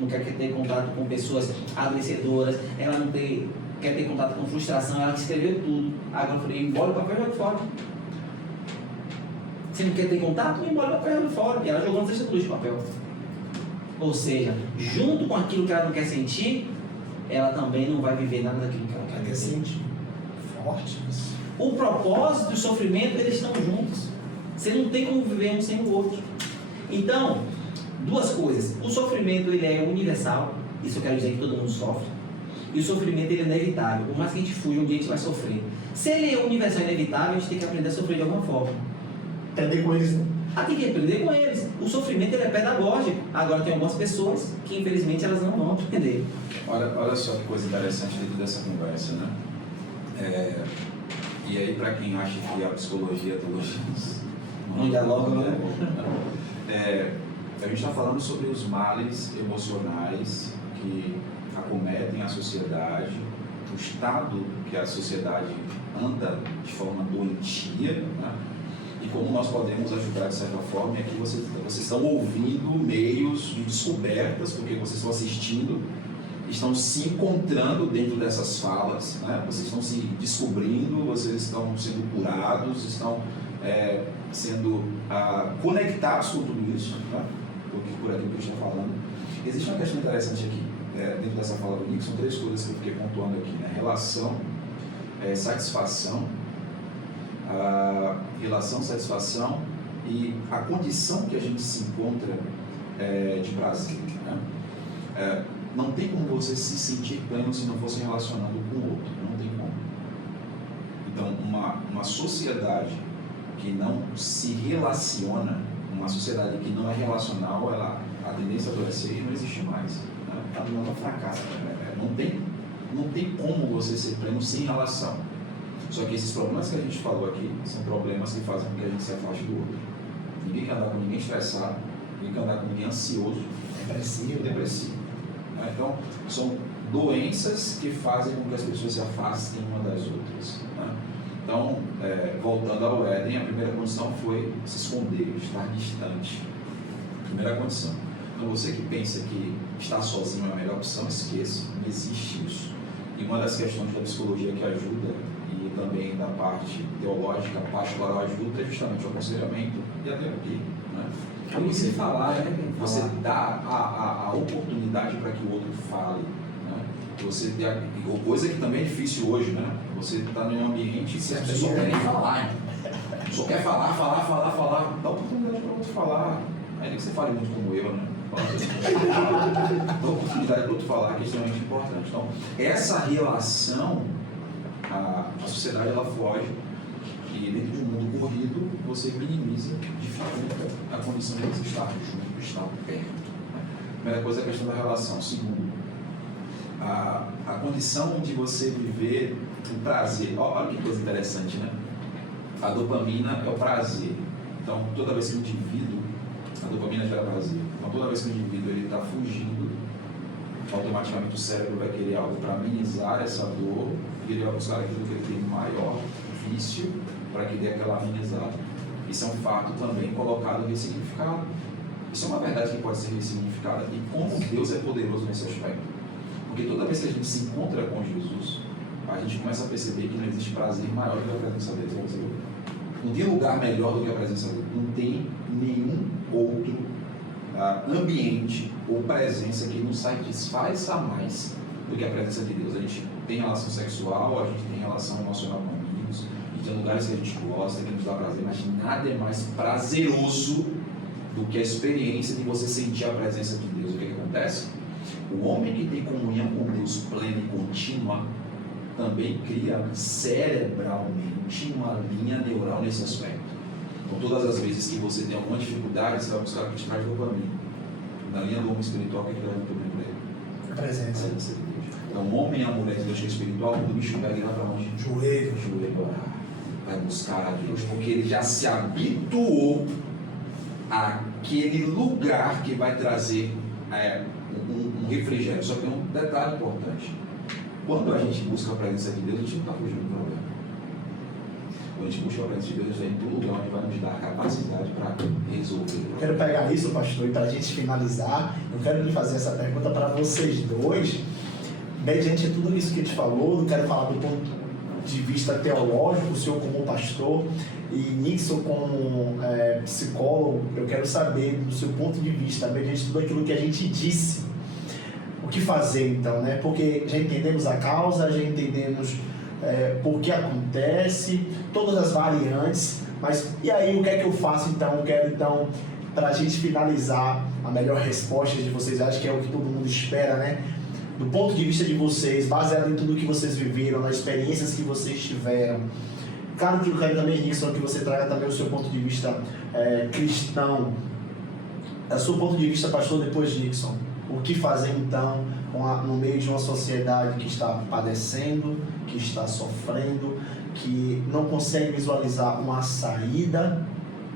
quer ter contato com pessoas adoecedoras, ela não quer ter contato com frustração, ela escreveu tudo. Agora eu falei, embora o papel e joga fora. Você não quer ter contato? Embora o papel e joga fora. E ela jogou no cesta de papel. Ou seja, junto com aquilo que ela não quer sentir, ela também não vai viver nada daquilo que ela quer sentir. Forte isso. O propósito e o sofrimento, eles estão juntos. Você não tem como viver um sem o outro. Então, duas coisas. O sofrimento, ele é universal. Isso eu quero dizer que todo mundo sofre. E o sofrimento, ele é inevitável. Por mais que a gente fuja, um dia a gente vai sofrer. Se ele é universal e inevitável, a gente tem que aprender a sofrer de alguma forma. Aprender com eles, né? Tem que aprender com eles. O sofrimento, ele é pedagógico. Agora, tem algumas pessoas que, infelizmente, elas não vão aprender. Olha só que coisa interessante dentro dessa conversa, né? E aí, para quem acha que a psicologia e a teologia não dialogam, né? A gente está falando sobre os males emocionais que acometem a sociedade, o estado que a sociedade anda de forma doentia, né? E como nós podemos ajudar de certa forma. E aqui vocês estão ouvindo meios de descobertas, porque vocês estão assistindo, estão se encontrando dentro dessas falas, né? Vocês estão se descobrindo, vocês estão sendo curados, estão sendo conectados com tudo isso, tá? Por aquilo que eu estou falando. Existe uma questão interessante aqui, dentro dessa fala do Nixon, 3 coisas que eu fiquei pontuando aqui, né? Relação, satisfação, satisfação e a condição que a gente se encontra de prazer, né? Não tem como você se sentir pleno se não for se relacionando com o outro, não tem como. Então, uma sociedade que não se relaciona, uma sociedade que não é relacional, a tendência a adoecer não existe mais. Está dando um fracasso. Não tem como você ser pleno sem relação. Só que esses problemas que a gente falou aqui são problemas que fazem com que a gente se afaste do outro. Ninguém quer andar com ninguém estressado, ninguém quer andar com ninguém ansioso, depressivo. Né? Então, são doenças que fazem com que as pessoas se afastem uma das outras. Né? Então, voltando ao Éden, a primeira condição foi se esconder, estar distante. Primeira condição. Então, você que pensa que estar sozinho é a melhor opção, esqueça, não existe isso. E uma das questões da psicologia que ajuda, e também da parte teológica, pastoral ajuda, é justamente o aconselhamento e a terapia. Né? É você falar, né? Você dá a oportunidade para que o outro fale. Né? Você tem coisa que também é difícil hoje, né? Você está em um ambiente que as pessoas só querem falar. Só quer falar. Dá oportunidade para o outro falar. Ainda que você fale muito como eu, né? Dá oportunidade para o outro falar, que é extremamente importante. Então, essa relação, a sociedade ela foge, e dentro de um mundo corrido, você minimiza, dificulta a condição de você estar junto, estar perto. Né? Primeira coisa é a questão da relação. Segundo, a condição de você viver o prazer. Olha que coisa interessante, né? A dopamina é o prazer. Então, toda vez que o indivíduo, a dopamina gera prazer. Então, toda vez que o indivíduo está fugindo, automaticamente o cérebro vai querer algo para amenizar essa dor e ele vai buscar aquilo que ele tem maior vício para que dê aquela amenizada. Isso é um fato também colocado e ressignificado. Isso é uma verdade que pode ser ressignificada. E como Deus é poderoso nesse aspecto. Porque toda vez que a gente se encontra com Jesus, a gente começa a perceber que não existe prazer maior do que a presença dele. Não tem lugar melhor do que a presença dele. Não tem nenhum outro ambiente ou presença que nos satisfaça mais do que a presença de Deus. A gente tem relação sexual, a gente tem relação emocional com amigos, a gente tem lugares que a gente gosta, que nos dá prazer, mas nada é mais prazeroso do que a experiência de você sentir a presença de Deus. O que acontece? O homem que tem comunhão com Deus plena e contínua também cria cerebralmente uma linha neural nesse aspecto. Então, todas as vezes que você tem alguma dificuldade, você vai buscar o que te traz dopamina. Na linha do homem espiritual, o que é que dá dopamina para ele? A presença. Então, o homem e a mulher de Deus que é espiritual, quando o bicho pega ele lá para onde? Joelho. Vai buscar a Deus, porque ele já se habituou àquele lugar que vai trazer um refrigério. Só que tem um detalhe importante. Quando a gente busca a presença de Deus, a gente não está fugindo do problema. Quando a gente busca a presença de Deus, a gente está em todo lugar onde vai nos dar a capacidade para resolver. Eu quero pegar isso, pastor, e para a gente finalizar, eu quero lhe fazer essa pergunta para vocês dois. Mediante tudo isso que a gente falou, eu quero falar do ponto de vista teológico, o senhor como pastor e Nixon como psicólogo. Eu quero saber do seu ponto de vista, mediante tudo aquilo que a gente disse, o que fazer então, né? Porque já entendemos a causa, já entendemos por que acontece, todas as variantes, mas e aí o que é que eu faço então? Eu quero então, para a gente finalizar, a melhor resposta de vocês, acho que é o que todo mundo espera, né? Do ponto de vista de vocês, baseado em tudo que vocês viveram, nas experiências que vocês tiveram. Claro que eu quero também, Nixon, que você traga também o seu ponto de vista cristão. O seu ponto de vista, pastor, depois, Nixon. O que fazer então no meio de uma sociedade que está padecendo, que está sofrendo, que não consegue visualizar uma saída,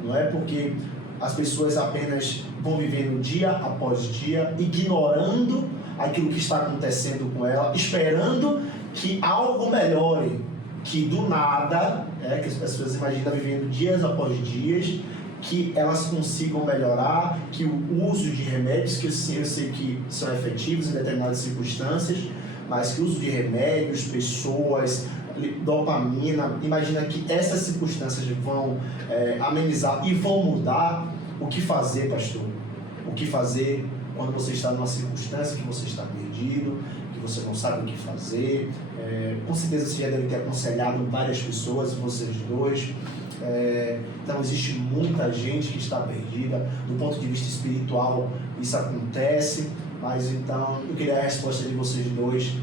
não é? Porque as pessoas apenas vão vivendo dia após dia, ignorando aquilo que está acontecendo com ela, esperando que algo melhore, que do nada, que as pessoas imaginam vivendo dias após dias, que elas consigam melhorar, que o uso de remédios, que eu sei que são efetivos em determinadas circunstâncias, mas que o uso de remédios, pessoas, dopamina, imagina que essas circunstâncias vão amenizar e vão mudar. O que fazer, pastor? O que fazer quando você está numa circunstância que você está perdido, que você não sabe o que fazer? Com certeza você já deve ter aconselhado várias pessoas, vocês dois. Então existe muita gente que está perdida. Do ponto de vista espiritual isso acontece, mas então eu queria a resposta de vocês dois,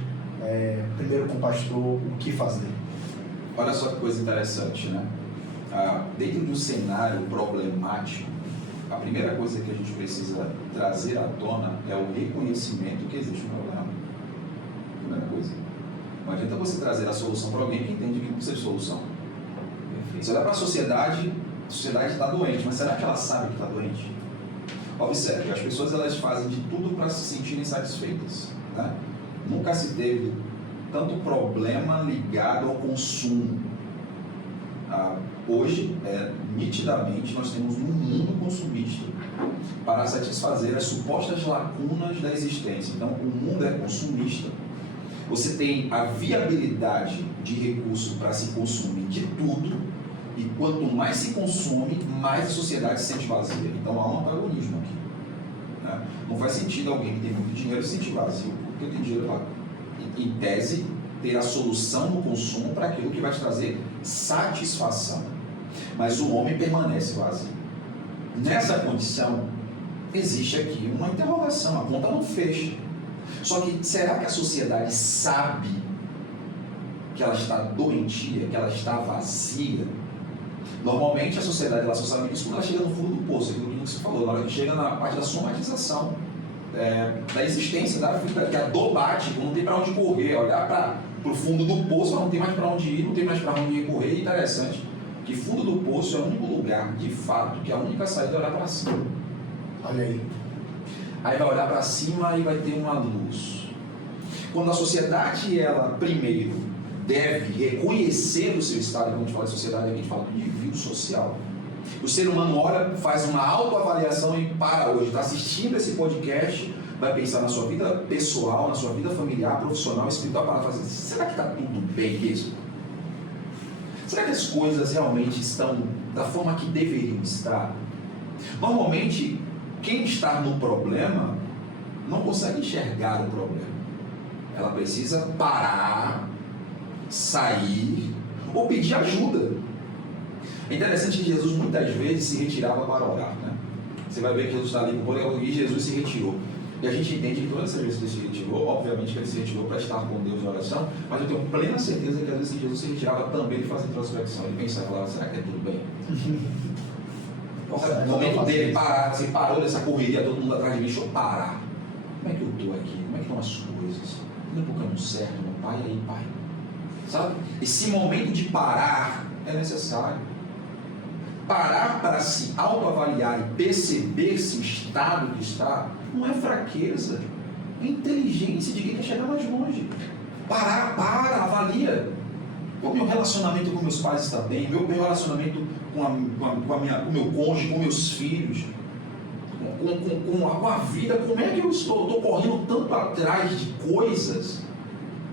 primeiro com o pastor, o que fazer. Olha só que coisa interessante, né? Dentro de um cenário problemático, a primeira coisa que a gente precisa trazer à tona é o reconhecimento que existe um problema. Primeira coisa. Não adianta você trazer a solução para alguém que entende que não precisa de solução. Você olha para a sociedade está doente, mas será que ela sabe que está doente? Observe, as pessoas elas fazem de tudo para se sentirem satisfeitas. Né? Nunca se teve tanto problema ligado ao consumo. Hoje, nitidamente, nós temos um mundo consumista para satisfazer as supostas lacunas da existência. Então, o mundo é consumista. Você tem a viabilidade de recurso para se consumir de tudo, e quanto mais se consome, mais a sociedade se sente vazia. Então, há um antagonismo aqui. Né? Não faz sentido alguém que tem muito dinheiro se sentir vazio, porque tem dinheiro lá. Em tese, ter a solução no consumo para aquilo que vai te trazer satisfação. Mas o homem permanece vazio. Nessa condição, existe aqui uma interrogação, a conta não fecha. Só que, será que a sociedade sabe que ela está doentia, que ela está vazia? Normalmente a sociedade ela só sabe disso quando ela chega no fundo do poço, aquilo que você falou, na hora que chega na parte da somatização, da existência, da vida, que a dor bate, não tem para onde correr, olhar para o fundo do poço, não tem mais para onde ir, não tem mais para onde recorrer. E interessante que fundo do poço é o único lugar, de fato, que a única saída é olhar para cima. Olha aí. Aí vai olhar para cima e vai ter uma luz. Quando a sociedade, ela primeiro deve reconhecer o seu estado, quando a gente fala de sociedade, a gente fala do indivíduo social. O ser humano olha, faz uma autoavaliação e para hoje, está assistindo esse podcast, vai pensar na sua vida pessoal, na sua vida familiar, profissional, espiritual, para fazer, será que está tudo bem mesmo? Será que as coisas realmente estão da forma que deveriam estar? Normalmente, quem está no problema não consegue enxergar o problema. Ela precisa parar, sair ou pedir ajuda. É interessante que Jesus muitas vezes se retirava para orar. Né? Você vai ver que Jesus está ali com o e Jesus se retirou. E a gente entende que todas as vezes que ele se retirou, obviamente que ele se retirou para estar com Deus em oração, mas eu tenho plena certeza que às vezes Jesus se retirava também de fazer introspecção. Ele pensava, falava, será que é tudo bem? No momento dele parar, você parou dessa correria, todo mundo atrás de mim, deixa eu parar. Como é que eu estou aqui? Como é que estão as coisas? Indo para o caminho certo, meu pai, aí pai. Sabe? Esse momento de parar é necessário. Parar para se autoavaliar e perceber se o estado que está não é fraqueza, é inteligência de quem quer chegar mais longe. Para, avalia. O meu relacionamento com meus pais está bem, meu relacionamento com o meu cônjuge, com meus filhos, com a vida, como é que eu estou? Estou correndo tanto atrás de coisas.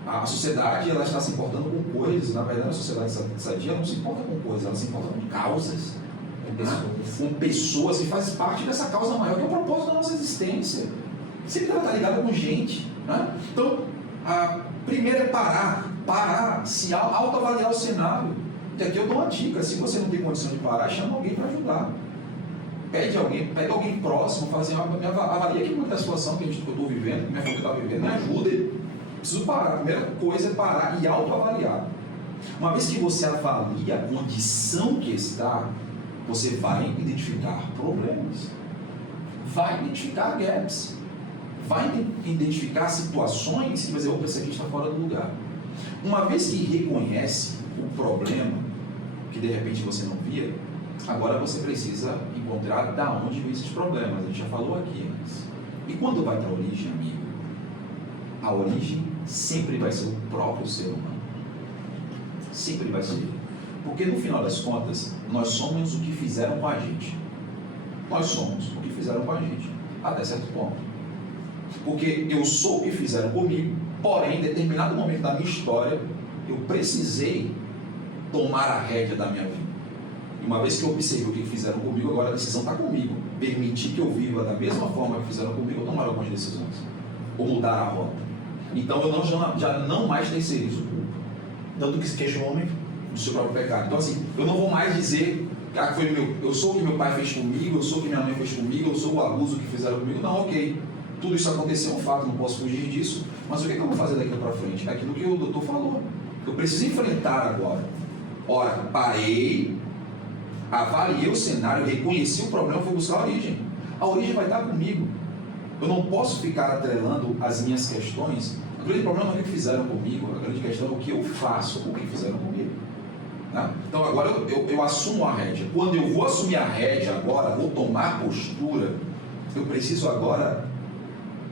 A sociedade ela está se importando com coisas. Na verdade, a sociedade sadia não se importa com coisas, ela se importa com causas, com pessoas que fazem parte dessa causa maior, que é o propósito da nossa existência. Sempre ela está ligada com gente. Né? Então, a primeira é parar, se autoavaliar o cenário. E aqui eu dou uma dica: se você não tem condição de parar, chama alguém para ajudar. Pede alguém próximo, fala assim, avalia aqui muita situação que eu estou vivendo, que minha família está vivendo, me ajuda. Preciso parar. A primeira coisa é parar e autoavaliar. Uma vez que você avalia a condição que está, você vai identificar problemas, vai identificar gaps, vai identificar situações que você vai dizer, isso aqui está fora do lugar. Uma vez que reconhece o problema, que de repente você não via, agora você precisa encontrar da onde vem esses problemas. A gente já falou aqui antes. E quando vai para a origem, amigo? A origem sempre vai ser o próprio ser humano. Sempre vai ser. Porque no final das contas, nós somos o que fizeram com a gente. Nós somos o que fizeram com a gente. Até certo ponto. Porque eu sou o que fizeram comigo, porém, em determinado momento da minha história, eu precisei tomar a rédea da minha vida. E uma vez que eu observei o que fizeram comigo, agora a decisão está comigo. Permitir que eu viva da mesma forma que fizeram comigo, eu tomar algumas decisões. Ou mudar a rota. Então eu já não mais terceirizo culpa. Não do que se queixa o homem do seu próprio pecado. Então assim, eu não vou mais dizer eu sou o que meu pai fez comigo, eu sou o que minha mãe fez comigo, eu sou o abuso que fizeram comigo. Não, ok. Tudo isso aconteceu, é um fato, não posso fugir disso. Mas o que eu vou fazer daqui para frente? É aquilo que o doutor falou. Eu preciso enfrentar agora. Ora, parei, avaliei o cenário, reconheci o problema, fui buscar a origem. A origem vai estar comigo. Eu não posso ficar atrelando as minhas questões O grande problema não é o que fizeram comigo, a grande questão é o que eu faço com o que fizeram comigo. Né? Então agora eu assumo a rédea. Quando eu vou assumir a rédea agora, vou tomar postura, eu preciso agora,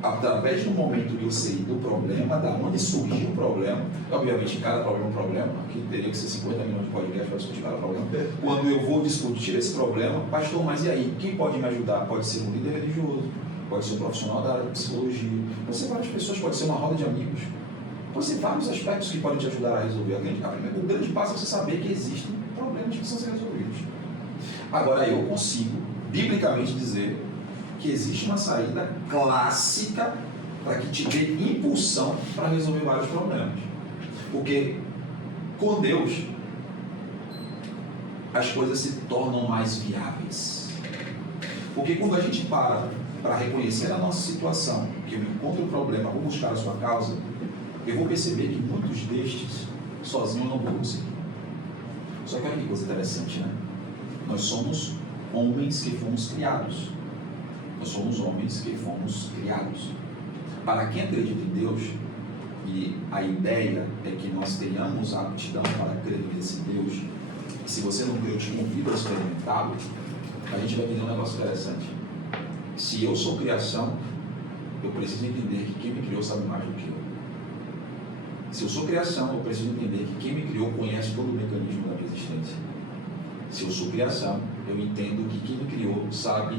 através do momento que eu sei do problema, da onde surgiu o problema, obviamente cada problema é um problema, aqui teria que ser 50 minutos de podcast para discutir cada problema. Quando eu vou discutir esse problema, pastor, mas e aí, quem pode me ajudar? Pode ser um líder religioso, pode ser um profissional da área de psicologia, pode ser várias pessoas, pode ser uma roda de amigos, pode ser vários aspectos que podem te ajudar a resolver. O grande passo é você saber que existem problemas que precisam ser resolvidos. Agora eu consigo, biblicamente, dizer que existe uma saída clássica para que te dê impulsão para resolver vários problemas. Porque com Deus as coisas se tornam mais viáveis. Porque quando a gente para reconhecer a nossa situação, que eu encontro o problema, vou buscar a sua causa, eu vou perceber que muitos destes sozinho eu não vou conseguir. Só que olha que coisa interessante, né? Nós somos homens que fomos criados. Nós somos homens que fomos criados. Para quem acredita em Deus, e a ideia é que nós tenhamos a aptidão para crer nesse Deus, e se você não crê, eu te convido a experimentá-lo, a gente vai entender um negócio interessante. Se eu sou criação, eu preciso entender que quem me criou sabe mais do que eu. Se eu sou criação, eu preciso entender que quem me criou conhece todo o mecanismo da minha existência. Se eu sou criação, eu entendo que quem me criou sabe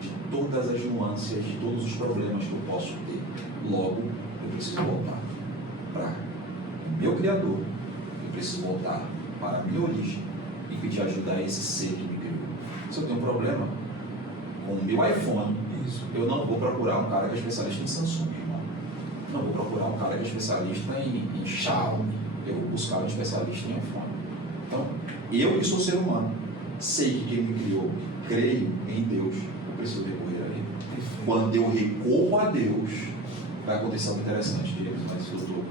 de todas as nuances, de todos os problemas que eu posso ter. Logo, eu preciso voltar para o meu Criador, eu preciso voltar para a minha origem e pedir ajuda a esse ser que me criou. Se eu tenho um problema com o meu iPhone, eu não vou procurar um cara que é especialista em Samsung, irmão. Não vou procurar um cara que é especialista em Xiaomi. Eu vou buscar um especialista em iPhone. Então, eu que sou ser humano, sei que quem me criou, creio em Deus, eu preciso recorrer a Ele. Quando eu recorro a Deus, vai acontecer algo interessante, Diego, mas doutor,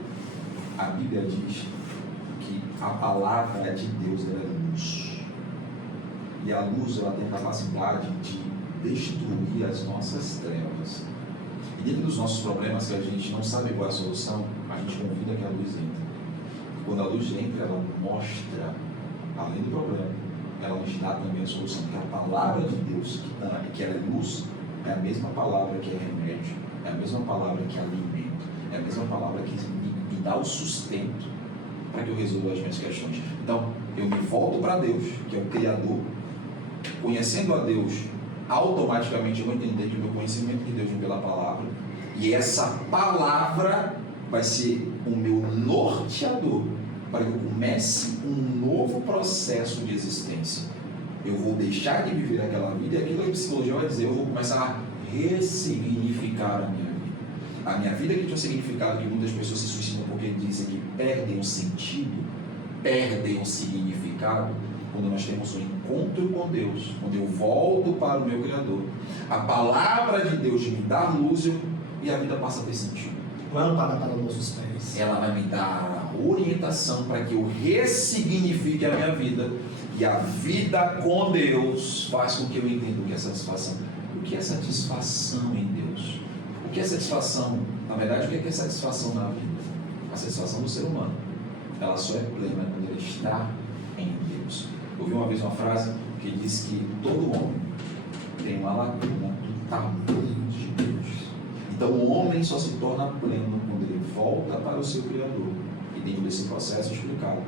a Bíblia diz que a palavra de Deus é luz. E a luz, ela tem a capacidade de destruir as nossas trevas. E dentro dos nossos problemas que a gente não sabe qual é a solução, a gente convida que a luz entre. Quando a luz entra, ela mostra, além do problema, ela nos dá também a solução, porque a palavra de Deus, que ela é luz, é a mesma palavra que é remédio, é a mesma palavra que é alimento, é a mesma palavra que me dá o sustento para que eu resolva as minhas questões. Então, eu me volto para Deus, que é o Criador. Conhecendo a Deus, automaticamente eu vou entender que o meu conhecimento de Deus vem pela palavra, e essa palavra vai ser o meu norteador para que eu comece um novo processo de existência. Eu vou deixar de viver aquela vida, e aquilo que a psicologia vai dizer, eu vou começar a ressignificar a minha vida. A minha vida que tinha um significado que muitas pessoas se suicidam porque dizem que perdem o sentido, perdem o significado. Quando nós temos um encontro com Deus, quando eu volto para o meu Criador, a palavra de Deus me dá luz e a vida passa a ter sentido. Lâmpada para os nossos pés. Ela vai me dar a orientação para que eu ressignifique a minha vida, e a vida com Deus faz com que eu entenda o que é satisfação. O que é satisfação em Deus? O que é satisfação? Na verdade, o que é satisfação na vida? A satisfação do ser humano, ela só é plena quando ele está em Deus. Eu ouvi uma vez uma frase que diz que todo homem tem uma lacuna do tamanho de Deus. Então o homem só se torna pleno quando ele volta para o seu Criador. E dentro desse processo explicado,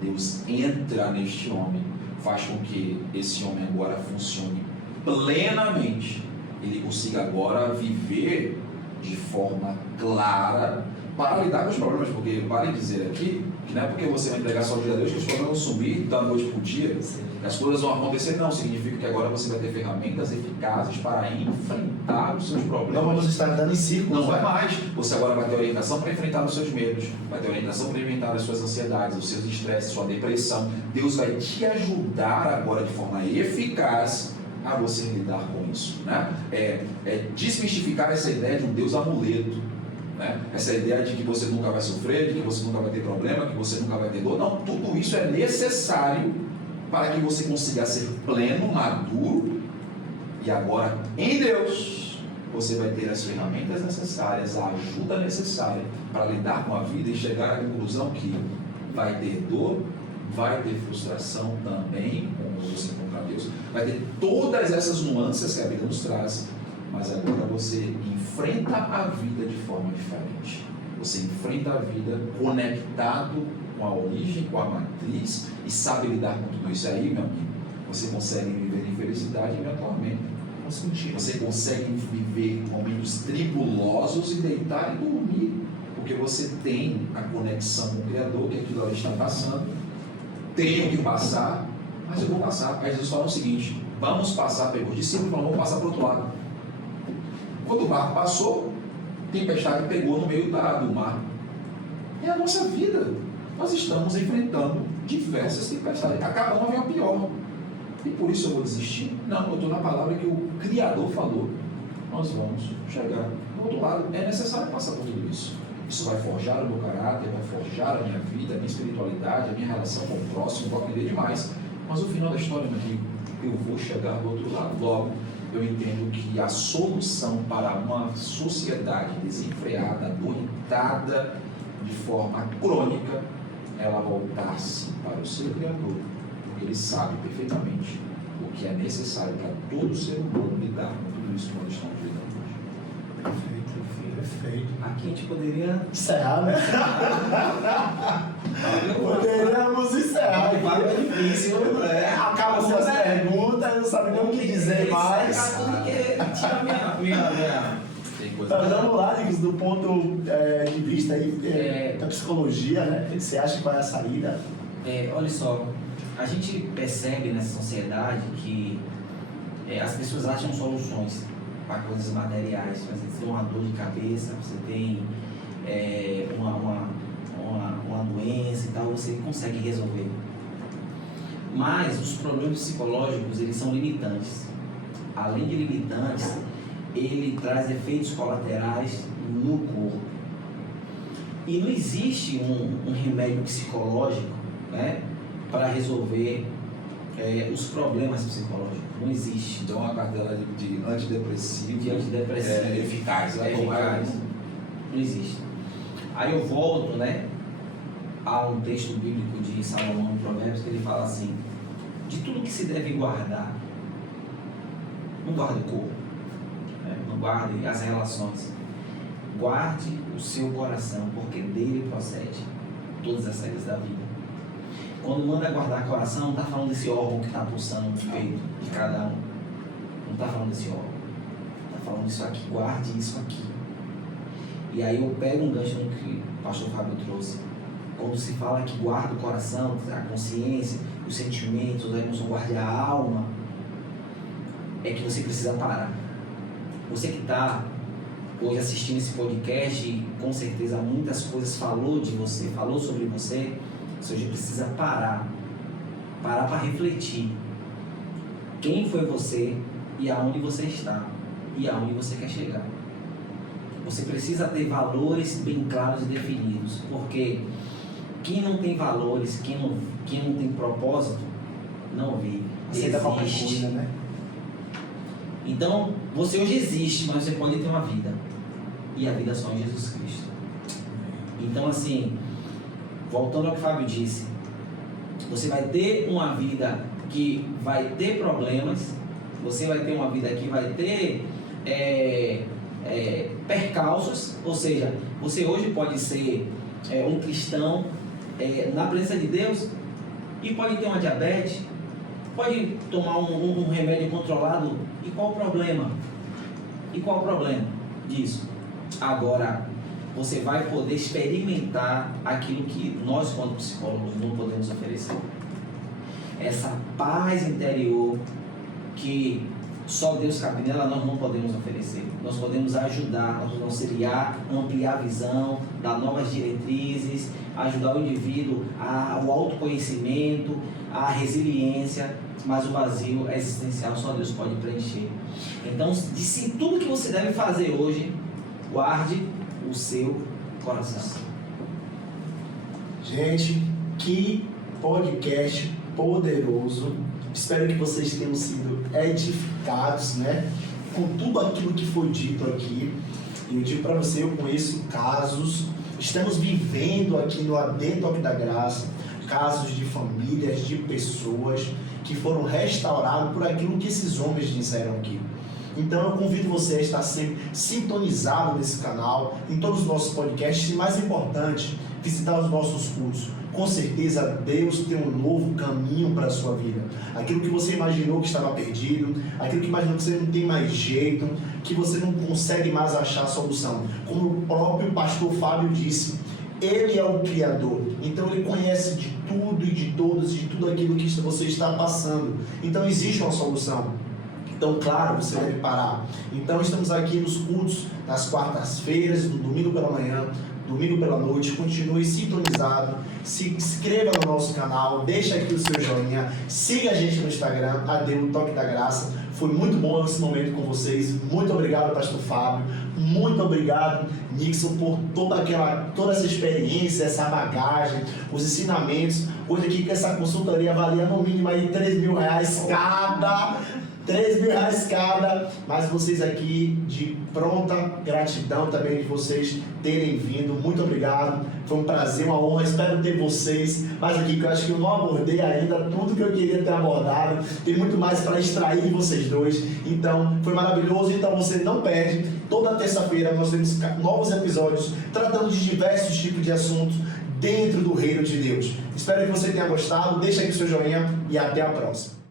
Deus entra neste homem, faz com que esse homem agora funcione plenamente. Ele consiga agora viver de forma clara para lidar com os problemas, porque vale dizer aqui que não é porque você vai entregar sua vida a Deus que os problemas vão sumir da noite para o dia, as coisas vão acontecer, não, significa que agora você vai ter ferramentas eficazes para enfrentar os seus problemas. Não vamos estar andando em círculos. Não vai mais, você agora vai ter orientação para enfrentar os seus medos, vai ter orientação para enfrentar as suas ansiedades, os seus estresses, sua depressão. Deus vai te ajudar agora de forma eficaz a você lidar com isso, né? Desmistificar essa ideia de um Deus amuleto, né? Essa ideia de que você nunca vai sofrer, de que você nunca vai ter problema, que você nunca vai ter dor. Não, tudo isso é necessário para que você consiga ser pleno, maduro, e agora em Deus você vai ter as ferramentas necessárias, a ajuda necessária para lidar com a vida e chegar à conclusão que vai ter dor, vai ter frustração também, como você encontrar Deus, vai ter todas essas nuances que a vida nos traz, mas agora você enfrenta a vida de forma diferente. Você enfrenta a vida conectado com a origem, com a matriz e sabe lidar com tudo isso aí, meu amigo. Você consegue viver em felicidade eventualmente. Você consegue viver momentos tribulosos e deitar e dormir, porque você tem a conexão com o Criador, que aquilo ali está passando. Tenho que passar, mas eu vou passar. Aí Jesus fala o seguinte: vamos passar, pegou os discípulos e falou, vamos passar para o outro lado. Quando o barco passou, tempestade pegou no meio do mar. É a nossa vida. Nós estamos enfrentando diversas tempestades. Acaba uma vez a pior. E por isso eu vou desistir? Não, eu estou na palavra que o Criador falou. Nós vamos chegar do outro lado. É necessário passar por tudo isso. Isso vai forjar o meu caráter, vai forjar a minha vida, a minha espiritualidade, a minha relação com o próximo, vou aprender demais. Mas o final da história, meu amigo, eu vou chegar do outro lado. Logo, eu entendo que a solução para uma sociedade desenfreada, adoentada de forma crônica, ela voltar-se para o seu Criador. Ele sabe perfeitamente o que é necessário para todo ser humano lidar com tudo isso que nós estamos lidando hoje. Perfeito. Aqui a gente poderia Encerrar, né? Poderíamos encerrar. O papo é difícil, né? Acabam as perguntas, não sabe nem o que dizer mais. Tira minha. Tem coisa Então, vamos lá, Nicos, do ponto de vista aí, da psicologia, né? Você acha que vai a saída? Olha só, a gente percebe nessa sociedade que as pessoas acham soluções para coisas materiais. Você tem uma dor de cabeça, você tem uma doença e tal, você consegue resolver. Mas os problemas psicológicos, eles são limitantes. Além de limitantes, ele traz efeitos colaterais no corpo. E não existe um remédio psicológico, né, para resolver os problemas psicológicos. Não existe. Então, uma cartela de antidepressivo, eficaz. Não existe. Aí eu volto, né, a um texto bíblico de Salomão em Provérbios, que ele fala assim: de tudo que se deve guardar, não guarde o corpo, né, não guarde as relações, guarde o seu coração, porque dele procede todas as saídas da vida. Quando manda guardar coração, não está falando desse órgão que está pulsando no peito de cada um. Não está falando desse órgão. Está falando disso aqui. Guarde isso aqui. E aí eu pego um gancho no que o pastor Fábio trouxe. Quando se fala que guarda o coração, a consciência, os sentimentos, a emoção, guarde a alma, é que você precisa parar. Você que está hoje assistindo esse podcast, com certeza muitas coisas falou de você, falou sobre você. Você hoje precisa parar para refletir quem foi você e aonde você está e aonde você quer chegar. Você precisa ter valores bem claros e definidos, porque quem não tem valores, quem não tem propósito, não vive. Aceita qualquer coisa, né? Então, você hoje existe, mas você pode ter uma vida. E a vida só em Jesus Cristo. Então, assim, voltando ao que o Fábio disse, você vai ter uma vida que vai ter problemas, você vai ter uma vida que vai ter percalços, ou seja, você hoje pode ser um cristão na presença de Deus e pode ter uma diabetes, pode tomar um remédio controlado. E qual o problema? E qual o problema disso? Agora, você vai poder experimentar aquilo que nós, quando psicólogos, não podemos oferecer. Essa paz interior que só Deus cabe nela, nós não podemos oferecer. Nós podemos ajudar, nós podemos auxiliar, ampliar a visão, dar novas diretrizes, ajudar o indivíduo ao autoconhecimento, à resiliência, mas o vazio é existencial, só Deus pode preencher. Então, de tudo que você deve fazer hoje, guarde o seu coração. Gente, que podcast poderoso. Espero que vocês tenham sido edificados, né? com tudo aquilo que foi dito aqui. E eu digo para você, eu conheço casos, estamos vivendo aqui no AD Toque da Graça, casos de famílias, de pessoas que foram restaurados por aquilo que esses homens disseram aqui. Então eu convido você a estar sempre sintonizado nesse canal, em todos os nossos podcasts e, mais importante, visitar os nossos cursos. Com certeza Deus tem um novo caminho para a sua vida. Aquilo que você imaginou que estava perdido, aquilo que imaginou que você não tem mais jeito, que você não consegue mais achar a solução. Como o próprio pastor Fábio disse, ele é o Criador, então ele conhece de tudo e de todos, de tudo aquilo que você está passando. Então existe uma solução. Então, claro, você deve parar. Então, estamos aqui nos cultos, nas quartas-feiras, no domingo pela manhã, domingo pela noite. Continue sintonizado, se inscreva no nosso canal, deixa aqui o seu joinha, siga a gente no Instagram, AD Toque da Graça. Foi muito bom esse momento com vocês. Muito obrigado, pastor Fábio. Muito obrigado, Nixon, por toda essa experiência, essa bagagem, os ensinamentos. Hoje aqui que essa consultoria valia no mínimo aí R$3.000 cada. R$3.000 cada, mas vocês aqui de pronta gratidão também de vocês terem vindo, muito obrigado, foi um prazer, uma honra, espero ter vocês, mas aqui que eu acho que eu não abordei ainda tudo que eu queria ter abordado, tem muito mais para extrair de vocês dois, então foi maravilhoso, então você não perde, toda terça-feira nós temos novos episódios tratando de diversos tipos de assuntos dentro do reino de Deus. Espero que você tenha gostado, deixa aqui o seu joinha e até a próxima.